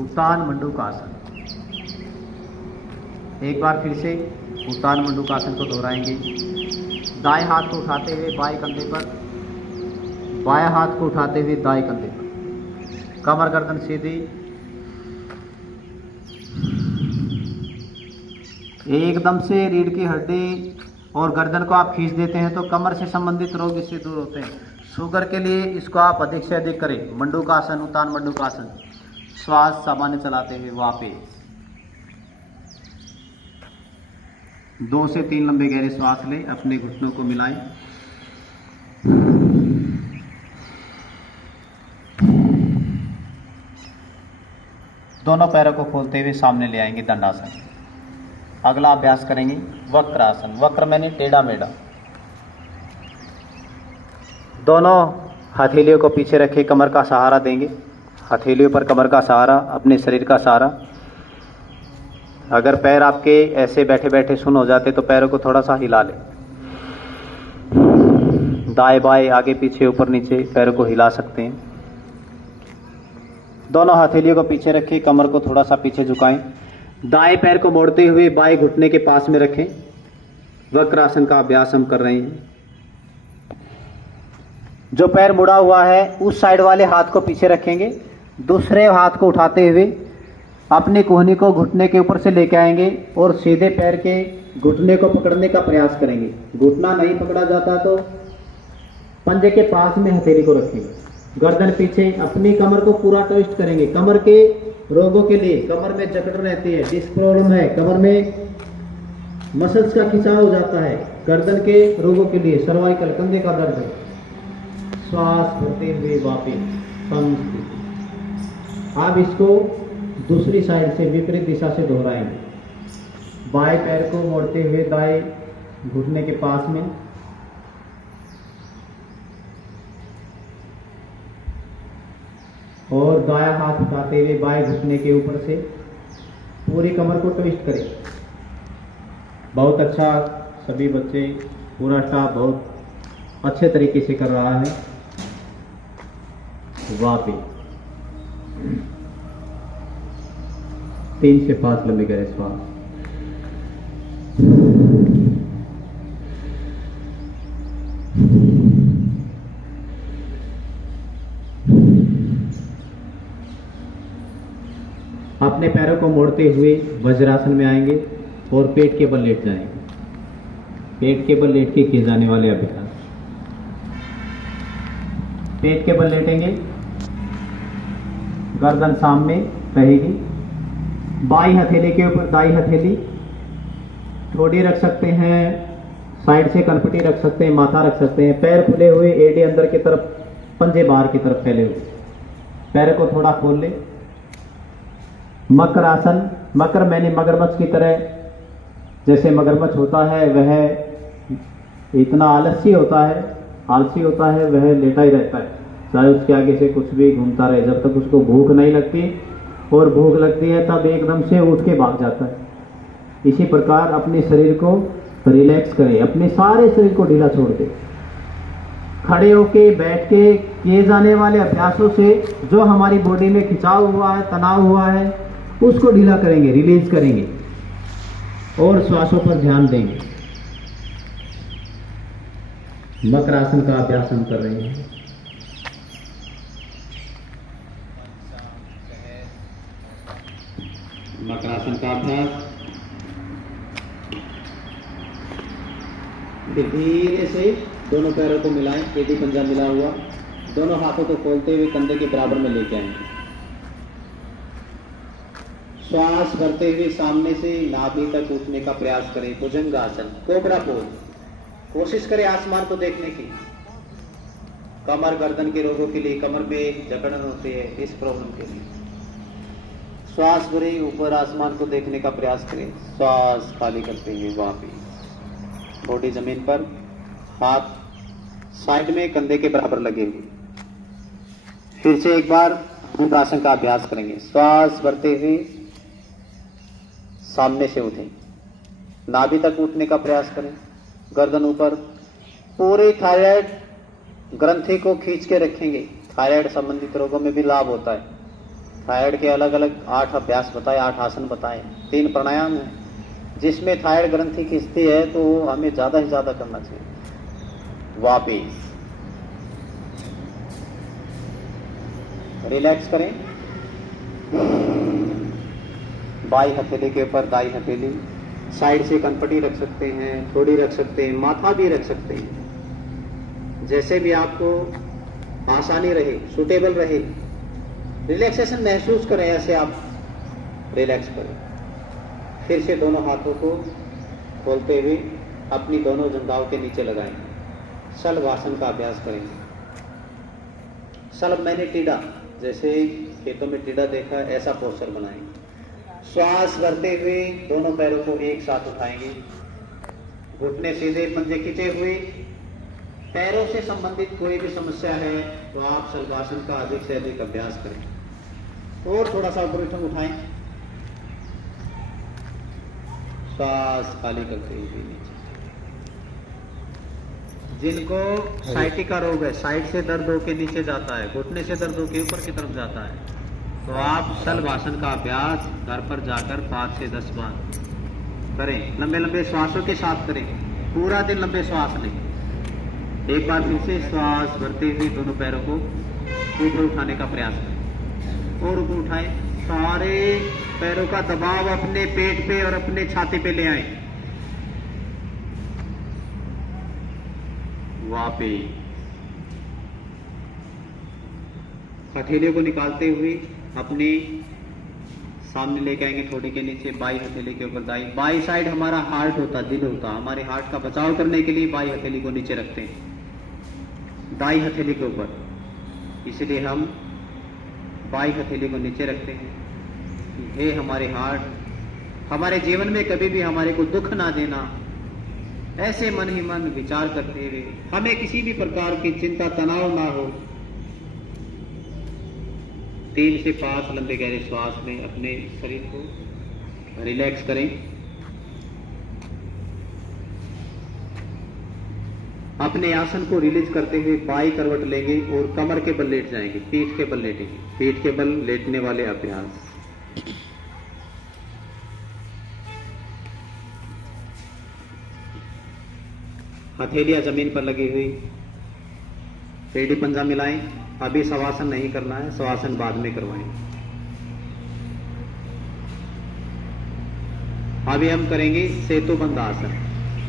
उत्तान मंडूक आसन। एक बार फिर से उत्तान मंडूक आसन को दोहराएंगे। दाएं हाथ को उठाते हुए बाएं कंधे पर, बाएं हाथ को उठाते हुए दाएं कंधे पर, कमर गर्दन सीधी, एकदम से रीढ़ की हड्डी और गर्दन को आप खींच देते हैं तो कमर से संबंधित रोग इससे दूर होते हैं। शुगर के लिए इसको आप अधिक से अधिक करें। मंडूकासन, उत्तान मंडूकासन, श्वास सामान्य चलाते हुए वापस 2 से 3 लंबे गहरे श्वास लें, अपने घुटनों को मिलाएं। दोनों पैरों को खोलते हुए सामने ले आएंगे, दंडासन। अगला अभ्यास करेंगे वक्रासन। वक्र मैंने टेढ़ा मेढ़ा। दोनों हथेलियों को पीछे रखे कमर का सहारा देंगे, हथेलियों पर कमर का सहारा, अपने शरीर का सहारा। अगर पैर आपके ऐसे बैठे बैठे सुन्न हो जाते तो पैरों को थोड़ा सा हिला लें। दाएं बाएं, आगे पीछे, ऊपर नीचे पैरों को हिला सकते हैं। दोनों हथेलियों को पीछे रखें, कमर को थोड़ा सा पीछे झुकाएं। दाएं पैर को मोड़ते हुए बाएं घुटने के पास में रखें। वक्रासन का अभ्यास हम कर रहे हैं। जो पैर मुड़ा हुआ है उस साइड वाले हाथ को पीछे रखेंगे, दूसरे हाथ को उठाते हुए अपनी कोहनी को घुटने के ऊपर से लेके आएंगे और सीधे पैर के घुटने को पकड़ने का प्रयास करेंगे। घुटना नहीं पकड़ा जाता तो पंजे के पास में हथेली को रखेंगे, गर्दन पीछे, अपनी कमर को पूरा ट्विस्ट करेंगे। कमर के रोगों के लिए, कमर में जकड़ रहती है, डिस्क प्रॉब्लम है, कमर में मसल्स का खिंचाव हो जाता है, गर्दन के रोगों के लिए, सर्वाइकल, कंधे का दर्द है। श्वास भरते हुए वापस। आप इसको दूसरी साइड से विपरीत दिशा से दोहराएंगे। बाएं पैर को मोड़ते हुए दाएं घुटने के पास में, और दायां हाथ उठाते हुए बाएं घुटने के ऊपर से पूरी कमर को ट्विस्ट करें। बहुत अच्छा, सभी बच्चे, पूरा स्टाफ बहुत अच्छे तरीके से कर रहा है। वापस 3 से 5 लंबे गहरे श्वास। अपने पैरों को मोड़ते हुए वज्रासन में आएंगे और पेट के बल लेट जाएंगे। पेट के बल लेट के किए जाने वाले अभ्यास। पेट के बल लेटेंगे, गर्दन सामने रहेगी, बाई हथेली के ऊपर दाई हथेली, ठोड़ी रख सकते हैं, साइड से कनपटी रख सकते हैं, माथा रख सकते हैं। पैर खुले हुए, एड़ी अंदर की तरफ, पंजे बाहर की तरफ फैले हुए। पैर को थोड़ा खोल ले। मकर आसन। मकर मैंने मगरमच्छ की तरह, जैसे मगरमच्छ होता है वह इतना आलसी होता है, वह लेटा ही रहता है, चाहे उसके आगे से कुछ भी घूमता रहे, जब तक उसको भूख नहीं लगती, और भूख लगती है तब एकदम से उठ के भाग जाता है। इसी प्रकार अपने शरीर को रिलैक्स करें, अपने सारे शरीर को ढीला छोड़ दें। खड़े होके, बैठ के किए जाने वाले अभ्यासों से जो हमारी बॉडी में खिंचाव हुआ है, तनाव हुआ है, उसको ढीला करेंगे, रिलीज करेंगे और श्वासों पर ध्यान देंगे। मकरासन का अभ्यास हम कर रहे हैं। मकरासन का अभ्यास। फिर धीरे से दोनों पैरों को मिलाएं, पेटी पंजा मिला हुआ, दोनों हाथों को खोलते हुए कंधे के बराबर में लेके आएंगे। श्वास भरते हुए सामने से नाभि तक उठने का प्रयास करें। भुजंगासन, कोबरा पोज। कोशिश करें आसमान को देखने की। कमर गर्दन के रोगों के लिए, कमर में जकड़न होती है, इस प्रॉब्लम के लिए श्वास भरे, ऊपर आसमान को देखने का प्रयास करें। श्वास खाली करते हुए वापस बॉडी जमीन पर, हाथ साइड में कंधे के बराबर लगे हुए। फिर से एक बार भुजंगासन का अभ्यास करेंगे। श्वास भरते हुए सामने से उठें, नाभि तक उठने का प्रयास करें, गर्दन ऊपर। पूरे थायराइड ग्रंथि को खींच के रखेंगे। थायराइड संबंधित रोगों में भी लाभ होता है। थायराइड के अलग अलग 8 अभ्यास बताए, 8 आसन बताए, 3 प्राणायाम है। जिसमें थायराइड ग्रंथि खींचती है तो हमें ज्यादा से ज्यादा करना चाहिए। वापिस रिलैक्स करें। बाई हथेली के ऊपर दाई हथेली, साइड से कनपटी रख सकते हैं, थोड़ी रख सकते हैं, माथा भी रख सकते हैं, जैसे भी आपको आसानी रहे, सूटेबल रहे। रिलैक्सेशन महसूस करें, ऐसे आप रिलैक्स करें। फिर से दोनों हाथों को खोलते हुए अपनी दोनों जंघाओं के नीचे लगाएं। शलभासन का अभ्यास करेंगे। शलभ मैंने टीडा, जैसे खेतों में टीडा देखा है, ऐसा पोस्चर बनाएंगे। श्वास भरते हुए दोनों पैरों को एक साथ उठाएंगे, घुटने सीधे, पंजे खींचे हुए। पैरों से संबंधित कोई भी समस्या है तो आप शलभासन का अधिक से अधिक अभ्यास करें। और थोड़ा सा ऊपर उठाएं, श्वास खाली करते हुए नीचे। जिनको साइटिका रोग है, साइड से दर्द होकर नीचे जाता है, घुटने से दर्द होकर ऊपर की तरफ जाता है, तो आप शलभासन का अभ्यास घर पर जाकर 5 से 10 बार करें। लंबे लंबे श्वासों के साथ करें, पूरा दिन लंबे श्वास लें। एक बार फिर से श्वास भरते हुए दोनों पैरों को ऊपर उठाने का प्रयास करें और ऊपर उठाएं। सारे पैरों का दबाव अपने पेट पे और अपने छाती पे ले आए। वापिस हथेलियों को निकालते हुए अपने सामने लेके आएंगे, थोड़ी के नीचे, बाई हथेली के ऊपर दाई। बाई साइड हमारा हार्ट होता, दिल होता। हमारे हार्ट का बचाव करने के लिए बाई हथेली को नीचे रखते हैं, दाई हथेली के ऊपर, इसलिए हम बाई हथेली को नीचे रखते हैं। हे हमारे हार्ट, हमारे जीवन में कभी भी हमारे को दुख ना देना, ऐसे मन ही मन विचार करते हुए हमें किसी भी प्रकार की चिंता तनाव ना हो। 3 से 5 लंबे गहरे श्वास में अपने शरीर को रिलैक्स करें। अपने आसन को रिलीज करते हुए बाई करवट लेंगे और कमर के बल लेट जाएंगे, पीठ के बल लेटेंगे। पीठ के बल लेटने वाले अभ्यास। हथेलियां जमीन पर लगी हुई, पेड़ी पंजा मिलाएं। अभी शवासन नहीं करना है, शवासन बाद में करवाएं। अभी हम करेंगे सेतुबंध आसन,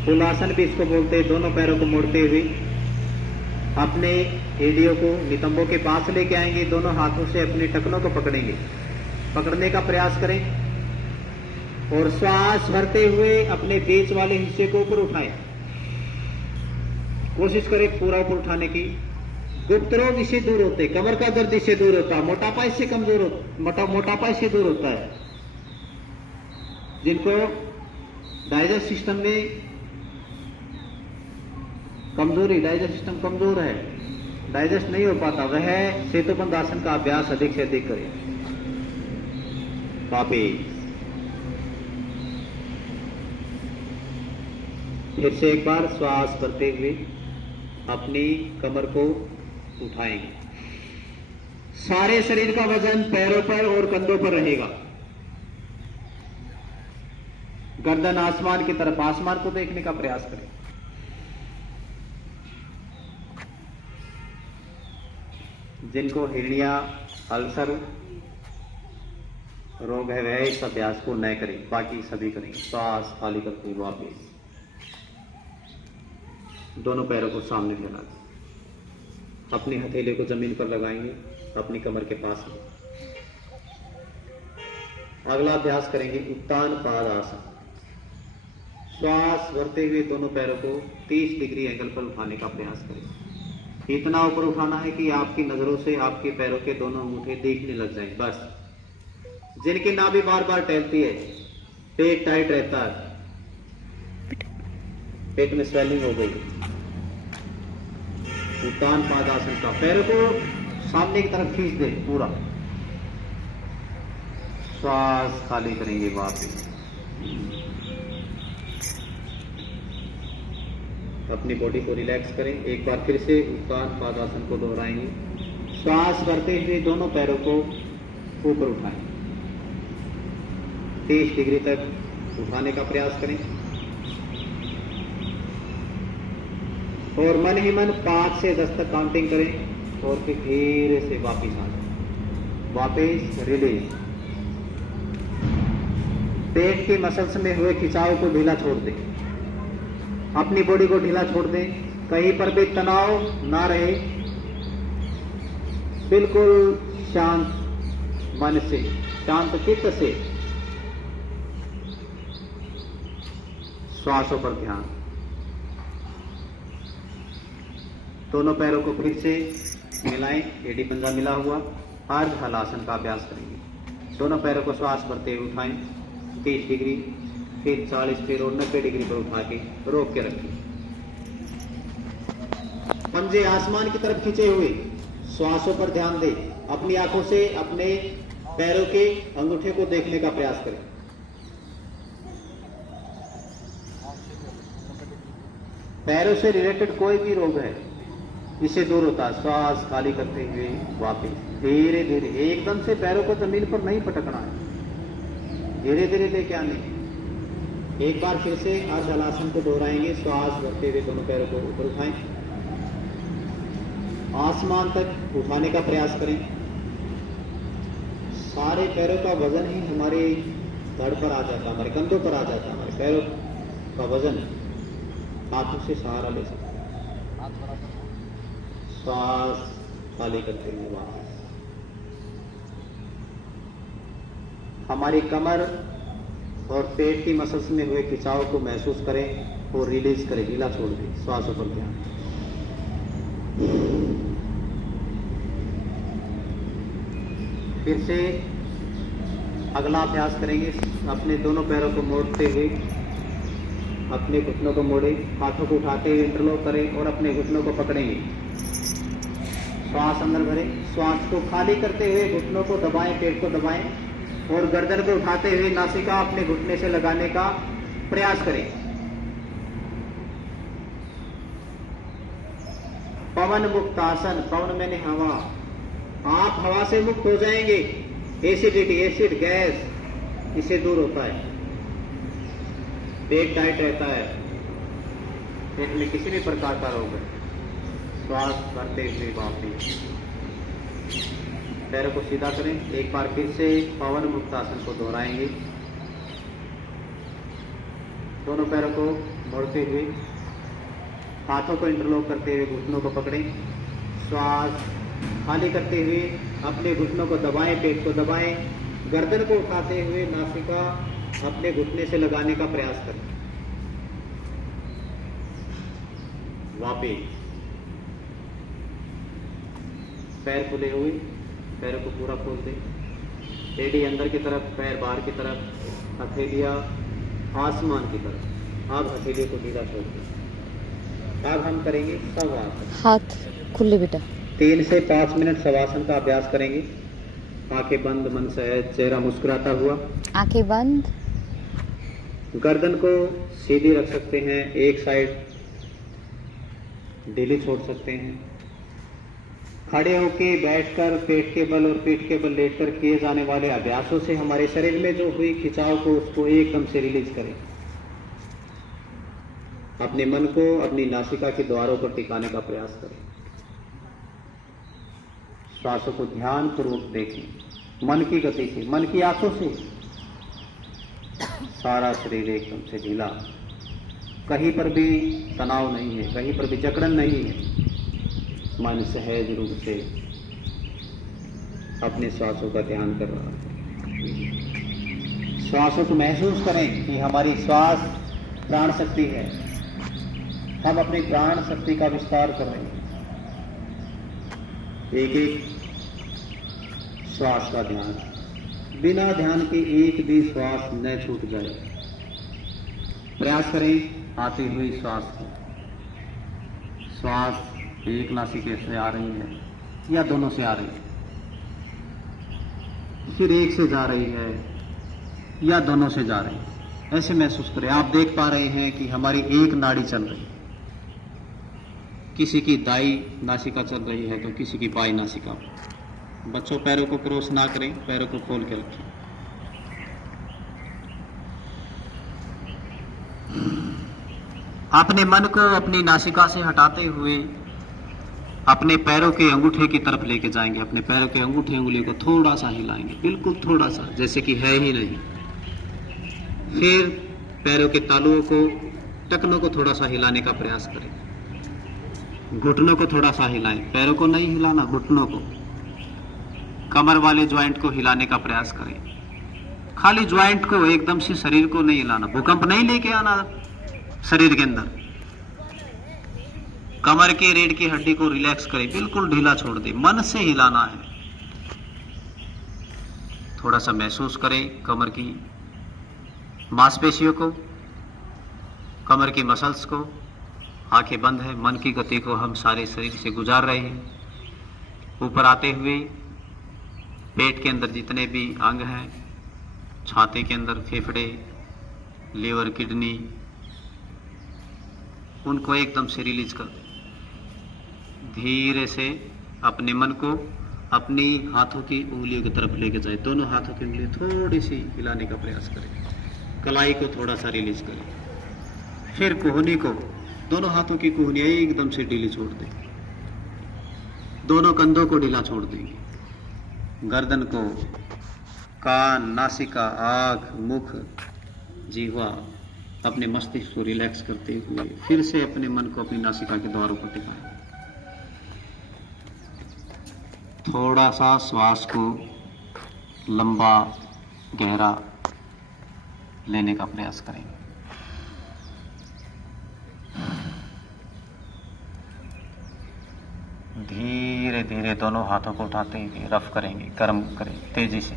फुल आसन भी इसको बोलते हैं। दोनों पैरों को मोड़ते हुए अपने एड़ियों को नितंबों के पास लेके आएंगे, दोनों हाथों से अपने टखनों को पकड़ेंगे, पकड़ने का प्रयास करें और श्वास भरते हुए अपने बीच वाले हिस्से को ऊपर उठाएं। कोशिश करें पूरा ऊपर उठाने की। गुप्त रोग इससे दूर होते, कमर का दर्द इससे दूर होता, मोटापा इससे कमजोर होता, मोटापा इससे दूर होता है। जिनको डाइजेस्ट सिस्टम में कमजोरी, डाइजेस्ट सिस्टम कमजोर है, डाइजेस्ट नहीं हो पाता, वह सेतुबंध आसन का अभ्यास अधिक से अधिक करें। वापिस फिर से एक बार श्वास भरते हुए अपनी कमर को उठाएंगे। सारे शरीर का वजन पैरों पर और कंधों पर रहेगा। गर्दन आसमान की तरफ, आसमान को देखने का प्रयास करें। जिनको हिरनिया, अल्सर रोग है वह इस अभ्यास को न करें, बाकी सभी करें। श्वास खाली करते हुए वापिस दोनों पैरों को सामने फैला दें। अपनी हथेली को जमीन पर लगाएंगे, अपनी कमर के पास में। अगला अभ्यास करेंगे उत्तान पाद आसन। श्वास भरते हुए दोनों पैरों को 30 डिग्री एंगल पर उठाने का प्रयास करें। इतना ऊपर उठाना है कि आपकी नजरों से आपके पैरों के दोनों अंगूठे देखने लग जाएं, बस। जिनकी नाभि बार बार टहलती है, पेट टाइट रहता है, पेट में स्वेलिंग हो गई, उत्तान पादासन का, पैरों को सामने की तरफ खींच दे पूरा। श्वास खाली करेंगे वापस। अपनी बॉडी को रिलैक्स करें। एक बार फिर से उत्तान पादासन को दोहराएंगे। श्वास भरते हुए दोनों पैरों को ऊपर उठाएं, 30 डिग्री तक उठाने का प्रयास करें और मन ही मन 5 से 10 तक काउंटिंग करें और फिर धीरे से वापिस आ जाए। वापस रिलीज। पेट के मसल्स में हुए खिंचाव को ढीला छोड़ दें, अपनी बॉडी को ढीला छोड़ दें, कहीं पर भी तनाव ना रहे, बिल्कुल शांत मन से, शांत चित्त से श्वासों पर ध्यान। दोनों पैरों को फिर से मिलाएं, एडी पंजा मिला हुआ। अर्ध हलासन का अभ्यास करेंगे। दोनों पैरों को श्वास भरते हुए उठाएं 30 डिग्री, फिर 40, फिर और 90 डिग्री पर उठा के रोक के रखें। पंजे आसमान की तरफ खींचे हुए श्वासों पर ध्यान दें। अपनी आंखों से अपने पैरों के अंगूठे को देखने का प्रयास करें। पैरों से रिलेटेड कोई भी रोग है इससे दूर होता है। श्वास खाली करते हुए वापस धीरे धीरे, एकदम से पैरों को जमीन पर नहीं पटकना है, धीरे धीरे लेके आने। एक बार फिर से अर्ध हलासन को दोहराएंगे। श्वास भरते हुए दोनों पैरों को ऊपर उठाएं, आसमान तक उठाने का प्रयास करें। सारे पैरों का वजन ही हमारे धड़ पर आ जाता, हमारे कंधों पर आ जाता। हमारे पैरों का वजन हाथों से सहारा ले सकते हैं। श्वास खाली करते हुए वापस। हमारी कमर और पेट की मसल्स में हुए खिंचाव को महसूस करें और रिलीज करें, ढीला छोड़ दें। श्वासों पर ध्यान। फिर से अगला अभ्यास करेंगे। अपने दोनों पैरों को मोड़ते हुए अपने घुटनों को मोड़े, हाथों को उठाते हुए इंटरलॉक करें और अपने घुटनों को पकड़ेंगे। श्वास अंदर भरें, श्वास को खाली करते हुए घुटनों को दबाएं, पेट को दबाएं और गर्दन को उठाते हुए नासिका अपने घुटने से लगाने का प्रयास करें। पवन मुक्त आसन, पवन मैंने हवा। आप हवा से मुक्त हो जाएंगे। एसिडिटी, एसिड, गैस इससे दूर होता है। पेट टाइट रहता है, पेट में किसी भी प्रकार का रोग है। श्वास भरते हुए वापस पैरों को सीधा करें। एक बार फिर से पवन मुक्त आसन को दोहराएंगे। दोनों पैरों को मोड़ते हुए, हाथों को इंटरलॉक करते हुए घुटनों को पकड़ें। श्वास खाली करते हुए अपने घुटनों को दबाएं, पेट को दबाएं, गर्दन को उठाते हुए नासिका अपने घुटने से लगाने का प्रयास करें। वापस पैर खुले हुए, पैरों को पूरा खोल दें। एड़ी अंदर की तरफ, पैर बाहर की तरफ, हथेलियां आसमान की तरफ। अब हथेलियों को ढीला छोड़ दें। अब हम करेंगे शवासन। हाथ खुले बेटा। 3 से 5 मिनट शवासन का अभ्यास करेंगे। आंखें बंद, मन सहज, चेहरा मुस्कुराता हुआ। आंखें बंद। गर्दन को सीधी रख सकते हैं, एक साइड ढीली छोड़ सकते हैं। खड़े होके, बैठकर, पेट के बल और पीठ के बल लेटकर किए जाने वाले अभ्यासों से हमारे शरीर में जो हुई खिंचाव को उसको एकदम से रिलीज करें। अपने मन को अपनी नासिका के द्वारों पर टिकाने का प्रयास करें। श्वासों को ध्यान पूर्वक देखें, मन की गति से, मन की आंखों से। सारा शरीर एकदम से ढीला, कहीं पर भी तनाव नहीं है, कहीं पर भी जकड़न नहीं है। मन सहज रूप से अपने श्वासों का ध्यान कर रहा है। श्वासों को महसूस करें कि हमारी श्वास प्राण शक्ति है। हम अपनी प्राण शक्ति का विस्तार कर रहे हैं। एक एक श्वास का ध्यान, बिना ध्यान के एक भी श्वास न छूट जाए। प्रयास करें आती हुई श्वास को। श्वास एक नासिका से आ रही है या दोनों से आ रही है, फिर एक से जा रही है या दोनों से जा रही है, ऐसे महसूस करें। आप देख पा रहे हैं कि हमारी एक नाड़ी चल रही है। किसी की दाई नासिका चल रही है तो किसी की बाई नासिका। बच्चों, पैरों को क्रॉस ना करें, पैरों को खोल के रखें। अपने मन को अपनी नासिका से हटाते हुए अपने पैरों के अंगूठे की तरफ लेके जाएंगे। अपने पैरों के अंगूठे उंगली को थोड़ा सा हिलाएंगे, बिल्कुल थोड़ा सा, जैसे कि है ही नहीं। फिर पैरों के तालुओं को, टखनों को थोड़ा सा हिलाने का प्रयास करें। घुटनों को थोड़ा सा हिलाएं, पैरों को नहीं हिलाना, घुटनों को। कमर वाले ज्वाइंट को हिलाने का प्रयास करें, खाली ज्वाइंट को, एकदम से शरीर को नहीं हिलाना। भूकंप नहीं लेके आना शरीर के अंदर। कमर के रीढ़ की हड्डी को रिलैक्स करें, बिल्कुल ढीला छोड़ दे, मन से हिलाना है। थोड़ा सा महसूस करें कमर की मांसपेशियों को, कमर की मसल्स को। आंखें बंद है, मन की गति को हम सारे शरीर से गुजार रहे हैं। ऊपर आते हुए पेट के अंदर जितने भी अंग हैं, छाती के अंदर फेफड़े, लीवर, किडनी, उनको एकदम से रिलीज कर दें। धीरे से अपने मन को अपनी हाथों की उंगलियों की तरफ लेके जाए। दोनों हाथों की उंगली थोड़ी सी हिलाने का प्रयास करें। कलाई को थोड़ा सा रिलीज करें। फिर कोहनी को, दोनों हाथों की कोहनियां एकदम से ढीली छोड़ दें। दोनों कंधों को ढीला छोड़ देंगे। गर्दन को, कान, नासिका, आंख, मुख, जीवा, अपने मस्तिष्क को रिलैक्स करते हुए फिर से अपने मन को अपनी नासिका के द्वारों पर टिकाएं। थोड़ा सा श्वास को लंबा गहरा लेने का प्रयास करें। धीरे धीरे दोनों हाथों को उठाते हुए रफ करेंगे, गर्म करें तेजी से।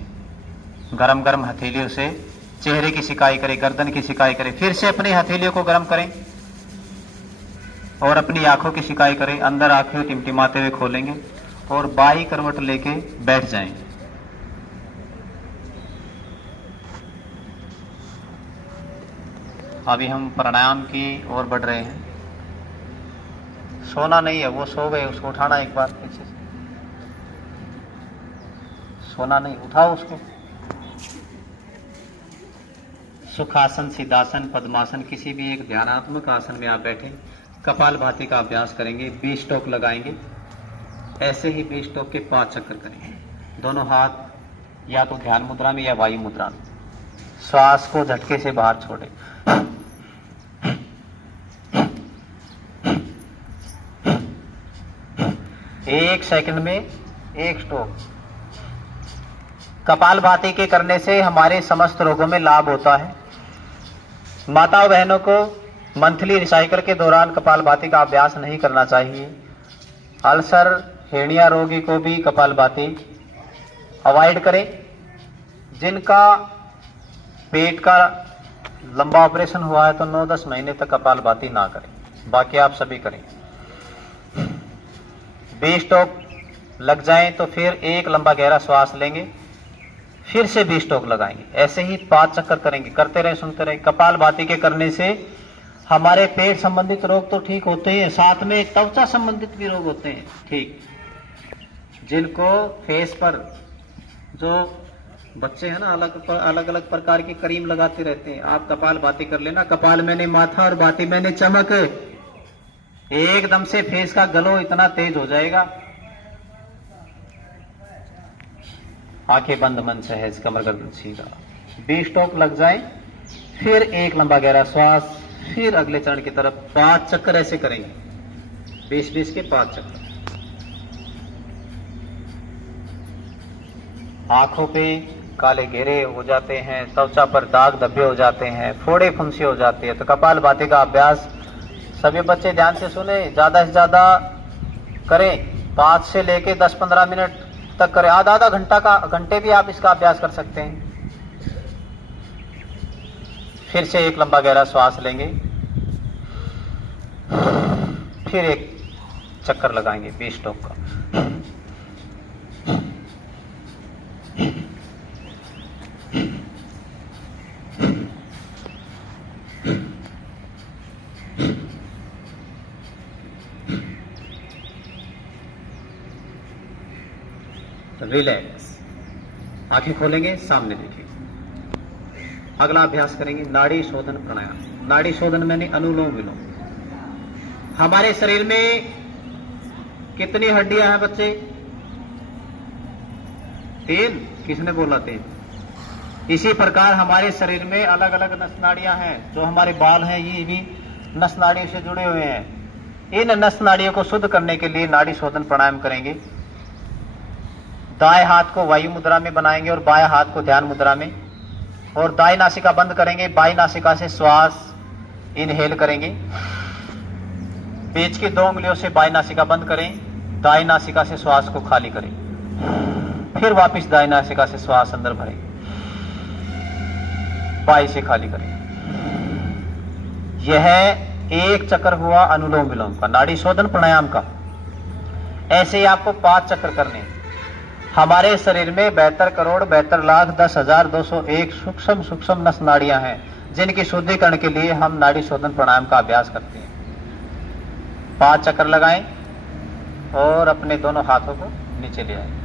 गरम गरम हथेलियों से चेहरे की सिकाई करें, गर्दन की सिकाई करें। फिर से अपनी हथेलियों को गर्म करें और अपनी आंखों की सिकाई करें। अंदर आंखें टिमटिमाते हुए खोलेंगे और बाई करवट लेके बैठ जाएं। अभी हम प्राणायाम की ओर बढ़ रहे हैं। सोना नहीं है, वो सो गए, उसको उठाना एक बार पीछे से। सोना नहीं, उठाओ उसको। सुखासन, सिद्धासन, पद्मासन, किसी भी एक ध्यानात्मक आसन में आप बैठे कपालभाति का अभ्यास करेंगे। 20 टोक लगाएंगे। ऐसे ही 20 टोक के 5 चक्कर करेंगे। दोनों हाथ या तो ध्यान मुद्रा में या वायु मुद्रा में। श्वास को झटके से बाहर छोड़े। एक सेकंड में 1 स्ट्रोक। कपालभाति के करने से हमारे समस्त रोगों में लाभ होता है। माताओं बहनों को मंथली रिसाइकल के दौरान कपालभाति का अभ्यास नहीं करना चाहिए। अल्सर, हेर्निया रोगी को भी कपालभाति अवॉइड करें। जिनका पेट का लंबा ऑपरेशन हुआ है तो 9-10 महीने तक कपालभाति ना करें, बाकी आप सभी करें। 20 टोक लग जाएं तो फिर एक लंबा गहरा श्वास लेंगे, फिर से 20 टोक लगाएंगे। ऐसे ही 5 चक्कर करेंगे, करते रहे, सुनते रहे। कपालभाति के करने से हमारे पेट संबंधित रोग तो ठीक होते हैं, साथ में त्वचा संबंधित भी रोग होते हैं ठीक। जिनको फेस पर, जो बच्चे हैं ना, अलग अलग प्रकार की क्रीम लगाते रहते हैं, आप कपालभाति कर लेना। कपाल मैंने माथा और भाती मैंने चमक, एकदम से फेस का ग्लो इतना तेज हो जाएगा। आंखें बंद, मन सहज, कमर गर्दन सीधा। 20 टोक लग जाए, फिर एक लंबा गहरा श्वास, फिर अगले चरण की तरफ 5 चक्कर ऐसे करेंगे। 20-20 के 5 चक्कर। आंखों पे काले घेरे हो जाते हैं, त्वचा पर दाग धब्बे हो जाते हैं, फोड़े फुंसी हो जाती है, तो कपालभाति का अभ्यास सभी बच्चे ध्यान से सुने, ज्यादा से ज्यादा करें। 5 से लेके 10-15 मिनट तक करें। आधा घंटे भी आप इसका अभ्यास कर सकते हैं। फिर से एक लंबा गहरा श्वास लेंगे, फिर एक चक्कर लगाएंगे 20 टोक का। रिलैक्स। आंखें खोलेंगे, सामने देखिए। अगला अभ्यास करेंगे नाड़ी शोधन प्राणायाम। नाड़ी शोधन मैंने अनुलोम विलोम। हमारे शरीर में कितनी हड्डियां हैं बच्चे? 3। किसने बोला 3? इसी प्रकार हमारे शरीर में अलग अलग नस नाड़ियां हैं। जो हमारे बाल हैं ये भी नस नाड़ियों से जुड़े हुए हैं। इन नस नाड़ियों को शुद्ध करने के लिए नाड़ी शोधन प्राणायाम करेंगे। दाएं हाथ को वायु मुद्रा में बनाएंगे और बाएं हाथ को ध्यान मुद्रा में, और दाएं नासिका बंद करेंगे। बाएं नासिका से श्वास इनहेल करेंगे। पेच की 2 उंगलियों से बाएं नासिका बंद करें। दाएं नासिका से श्वास को खाली करें। फिर वापस दाएं नासिका से श्वास अंदर भरें। बाएं से खाली करें। यह एक चक्र हुआ अनुलोम विलोम का, नाड़ी शोधन प्राणायाम का। ऐसे ही आपको 5 चक्र करने हैं। हमारे शरीर में 72 करोड़ 72 लाख 10,201 सूक्ष्म सूक्ष्म नस नाड़ियां हैं, जिनकी शुद्धिकरण के लिए हम नाड़ी शोधन प्राणायाम का अभ्यास करते हैं। 5 चक्कर लगाएं और अपने दोनों हाथों को नीचे ले आएं।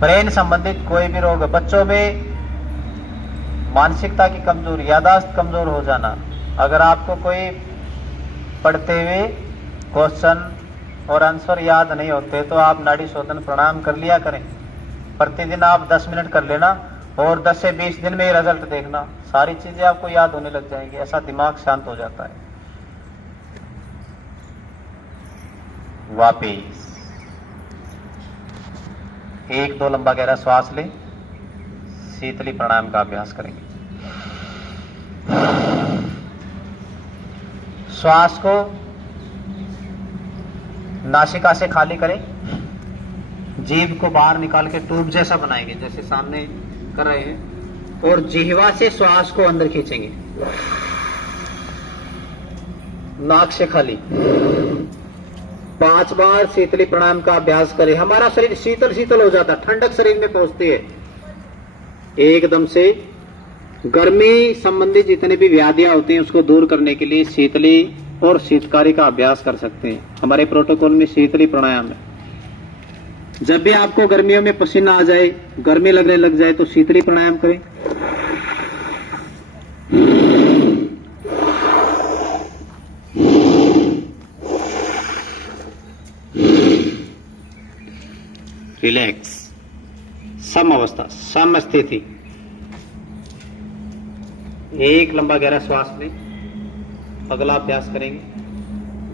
ब्रेन संबंधित कोई भी रोग, बच्चों में मानसिकता की कमजोरी, याददाश्त कमजोर हो जाना, अगर आपको कोई पढ़ते हुए क्वेश्चन और आंसर याद नहीं होते तो आप नाड़ी शोधन प्राणायाम कर लिया करें। प्रतिदिन आप 10 मिनट कर लेना और 10 से 20 दिन में ही रिजल्ट देखना, सारी चीजें आपको याद होने लग जाएंगी। ऐसा दिमाग शांत हो जाता है। वापिस 1-2 लंबा गहरा श्वास लें। शीतली प्राणायाम का अभ्यास करेंगे। श्वास को नासिका से खाली करें। जीभ को बाहर निकाल के ट्यूब जैसा बनाएंगे, जैसे सामने कर रहे हैं, और जिह्वा से श्वास को अंदर खींचेंगे। नाक से खाली 5 बार शीतली प्राणायाम का अभ्यास करें। हमारा शरीर शीतल शीतल हो जाता है, ठंडक शरीर में पहुंचती है एकदम से। गर्मी संबंधी जितने भी व्याधियां होती हैं उसको दूर करने के लिए शीतली और शीतकारी का अभ्यास कर सकते हैं। हमारे प्रोटोकॉल में शीतली प्राणायाम है। जब भी आपको गर्मियों में पसीना आ जाए, गर्मी लगने लग जाए, तो शीतली प्राणायाम करें। रिलैक्स, सम अवस्था, सम स्थिति। एक लंबा गहरा श्वास लें। अगला अभ्यास करेंगे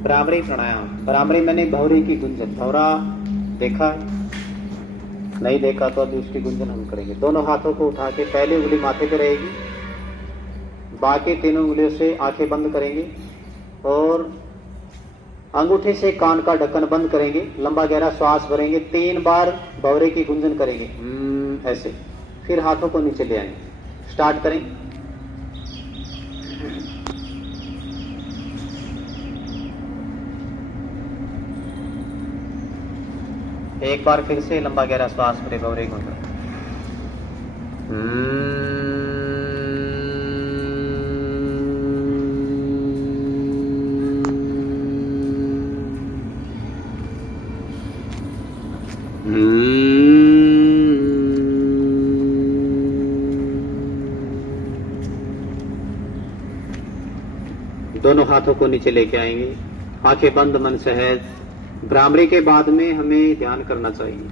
भ्रामरी प्राणायाम। भ्रामरी मैंने भौरी की गुंजन, भौरा देखा नहीं देखा तो अभी उसकी गुंजन हम करेंगे। दोनों हाथों को उठा के पहली उंगली माथे पे रहेगी, बाकी 3 उंगलियों से आंखें बंद करेंगे और अंगूठे से कान का ढक्कन बंद करेंगे। लंबा गहरा श्वास भरेंगे। 3 बार भौरे की गुंजन करेंगे ऐसे। फिर हाथों को नीचे ले आएंगे। स्टार्ट करें। एक बार फिर से लंबा गहरा श्वास भरे, भौरे की गुंजन। दोनों हाथों को नीचे लेके आएंगे। आंखें बंद, मन सहज। भ्रामरी के बाद में हमें ध्यान करना चाहिए।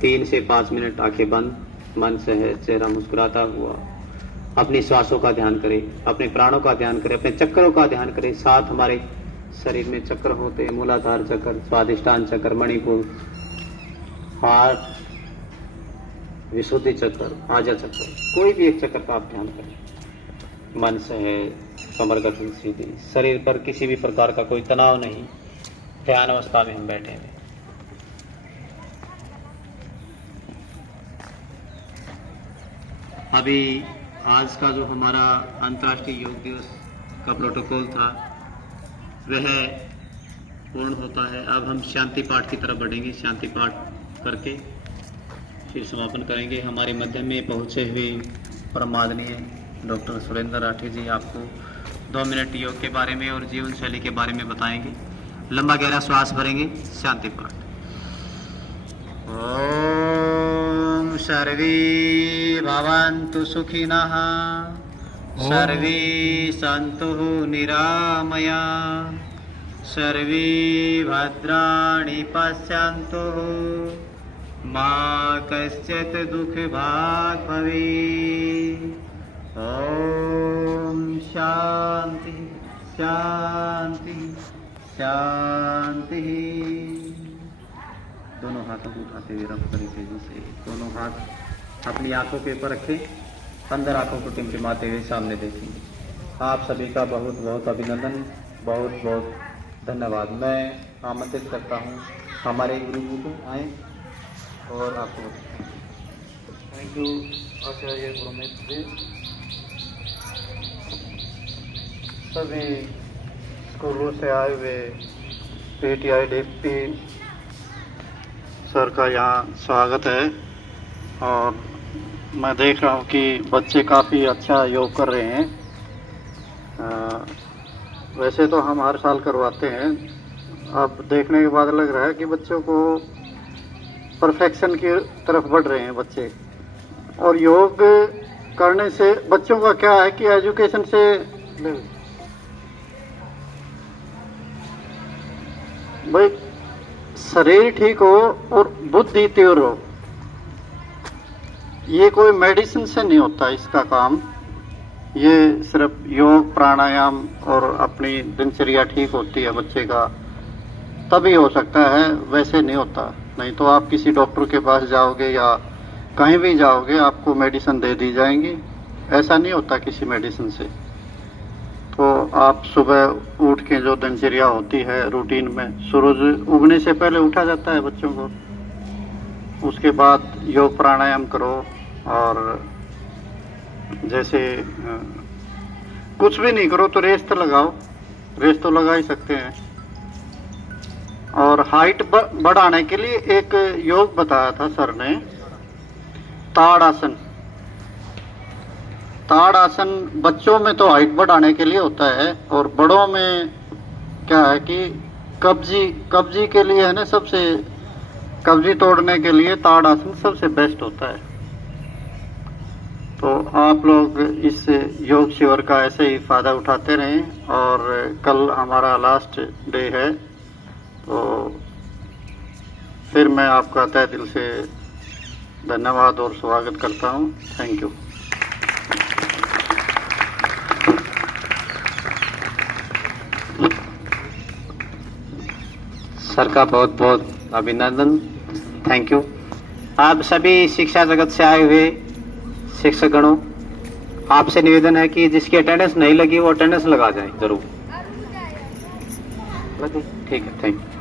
3 से 5 मिनट आंखें बंद, मन सहज, चेहरा मुस्कुराता हुआ अपनी श्वासों का ध्यान करें, अपने प्राणों का ध्यान करें, अपने चक्रों का ध्यान करें। 7 हमारे शरीर में चक्र होते हैं, मूलाधार चक्र, स्वादिष्टान चक्र, मणिपुर, हार्ट, विशुद्धि चक्र, आजा चक्र। कोई भी एक चक्र का आप ध्यान करें। मन सहज, कमर गठन सीधी, शरीर पर किसी भी प्रकार का कोई तनाव नहीं। ध्यान अवस्था में हम बैठे हैं। अभी आज का जो हमारा अंतर्राष्ट्रीय योग दिवस का प्रोटोकॉल था वह पूर्ण होता है। अब हम शांति पाठ की तरफ बढ़ेंगे। शांति पाठ करके फिर समापन करेंगे। हमारे मध्य में पहुंचे हुए परम आदरणीय डॉक्टर सुरेंद्र राठी जी आपको 2 मिनट योग के बारे में और जीवन शैली के बारे में बताएंगे। लंबा गहरा श्वास भरेंगे। शांति पाठ। ओम सर्वे भवन्तु सुखिनः सर्वे सन्तु निरामया सर्वे भद्राणि पश्यन्तु मा कश्चित् दुःखभाग् भवेत्। ओम शांति शांति शांति। दोनों हाथों को उठाते हुए रब करें तेजी से। दोनों हाथ अपनी आंखों के ऊपर रखें, अंदर आंखों को टिमटिमाते हुए सामने देखेंगे। आप सभी का बहुत बहुत अभिनंदन, बहुत बहुत धन्यवाद। मैं आमंत्रित करता हूँ हमारे गुरु जी को आए और आपको थैंक यू आचार्य गुरुमित जी। सभी स्कूलों से आए हुए पीटीआई डिप्टी सर का यहाँ स्वागत है और मैं देख रहा हूँ कि बच्चे काफ़ी अच्छा योग कर रहे हैं। वैसे तो हम हर साल करवाते हैं, अब देखने के बाद लग रहा है कि बच्चों को परफेक्शन की तरफ बढ़ रहे हैं बच्चे। और योग करने से बच्चों का क्या है कि एजुकेशन से भाई शरीर ठीक हो और बुद्धि तीव्र हो, ये कोई मेडिसिन से नहीं होता इसका काम। ये सिर्फ योग प्राणायाम और अपनी दिनचर्या ठीक होती है बच्चे का तभी हो सकता है, वैसे नहीं होता। नहीं तो आप किसी डॉक्टर के पास जाओगे या कहीं भी जाओगे आपको मेडिसिन दे दी जाएंगी, ऐसा नहीं होता किसी मेडिसिन से। तो आप सुबह उठ के जो दिनचर्या होती है रूटीन में, सूरज उगने से पहले उठा जाता है बच्चों को, उसके बाद योग प्राणायाम करो और जैसे कुछ भी नहीं करो तो रेस तो लगाओ, रेस तो लगा ही सकते हैं। और हाइट बढ़ाने के लिए एक योग बताया था सर ने, ताड़ासन। ताड़ासन बच्चों में तो हाइट बढ़ाने के लिए होता है और बड़ों में क्या है कि कब्जी के लिए है ना, सबसे कब्जी तोड़ने के लिए ताड़ासन सबसे बेस्ट होता है। तो आप लोग इस योग शिविर का ऐसे ही फायदा उठाते रहें और कल हमारा लास्ट डे है, तो फिर मैं आपका तहे दिल से धन्यवाद और स्वागत करता हूं। Thank you. सर का बहुत बहुत अभिनंदन, थैंक यू। आप सभी शिक्षा जगत से आए हुए शिक्षकगणों, आपसे निवेदन है कि जिसकी अटेंडेंस नहीं लगी वो अटेंडेंस लगा जाए जरूर। ठीक है, थैंक यू।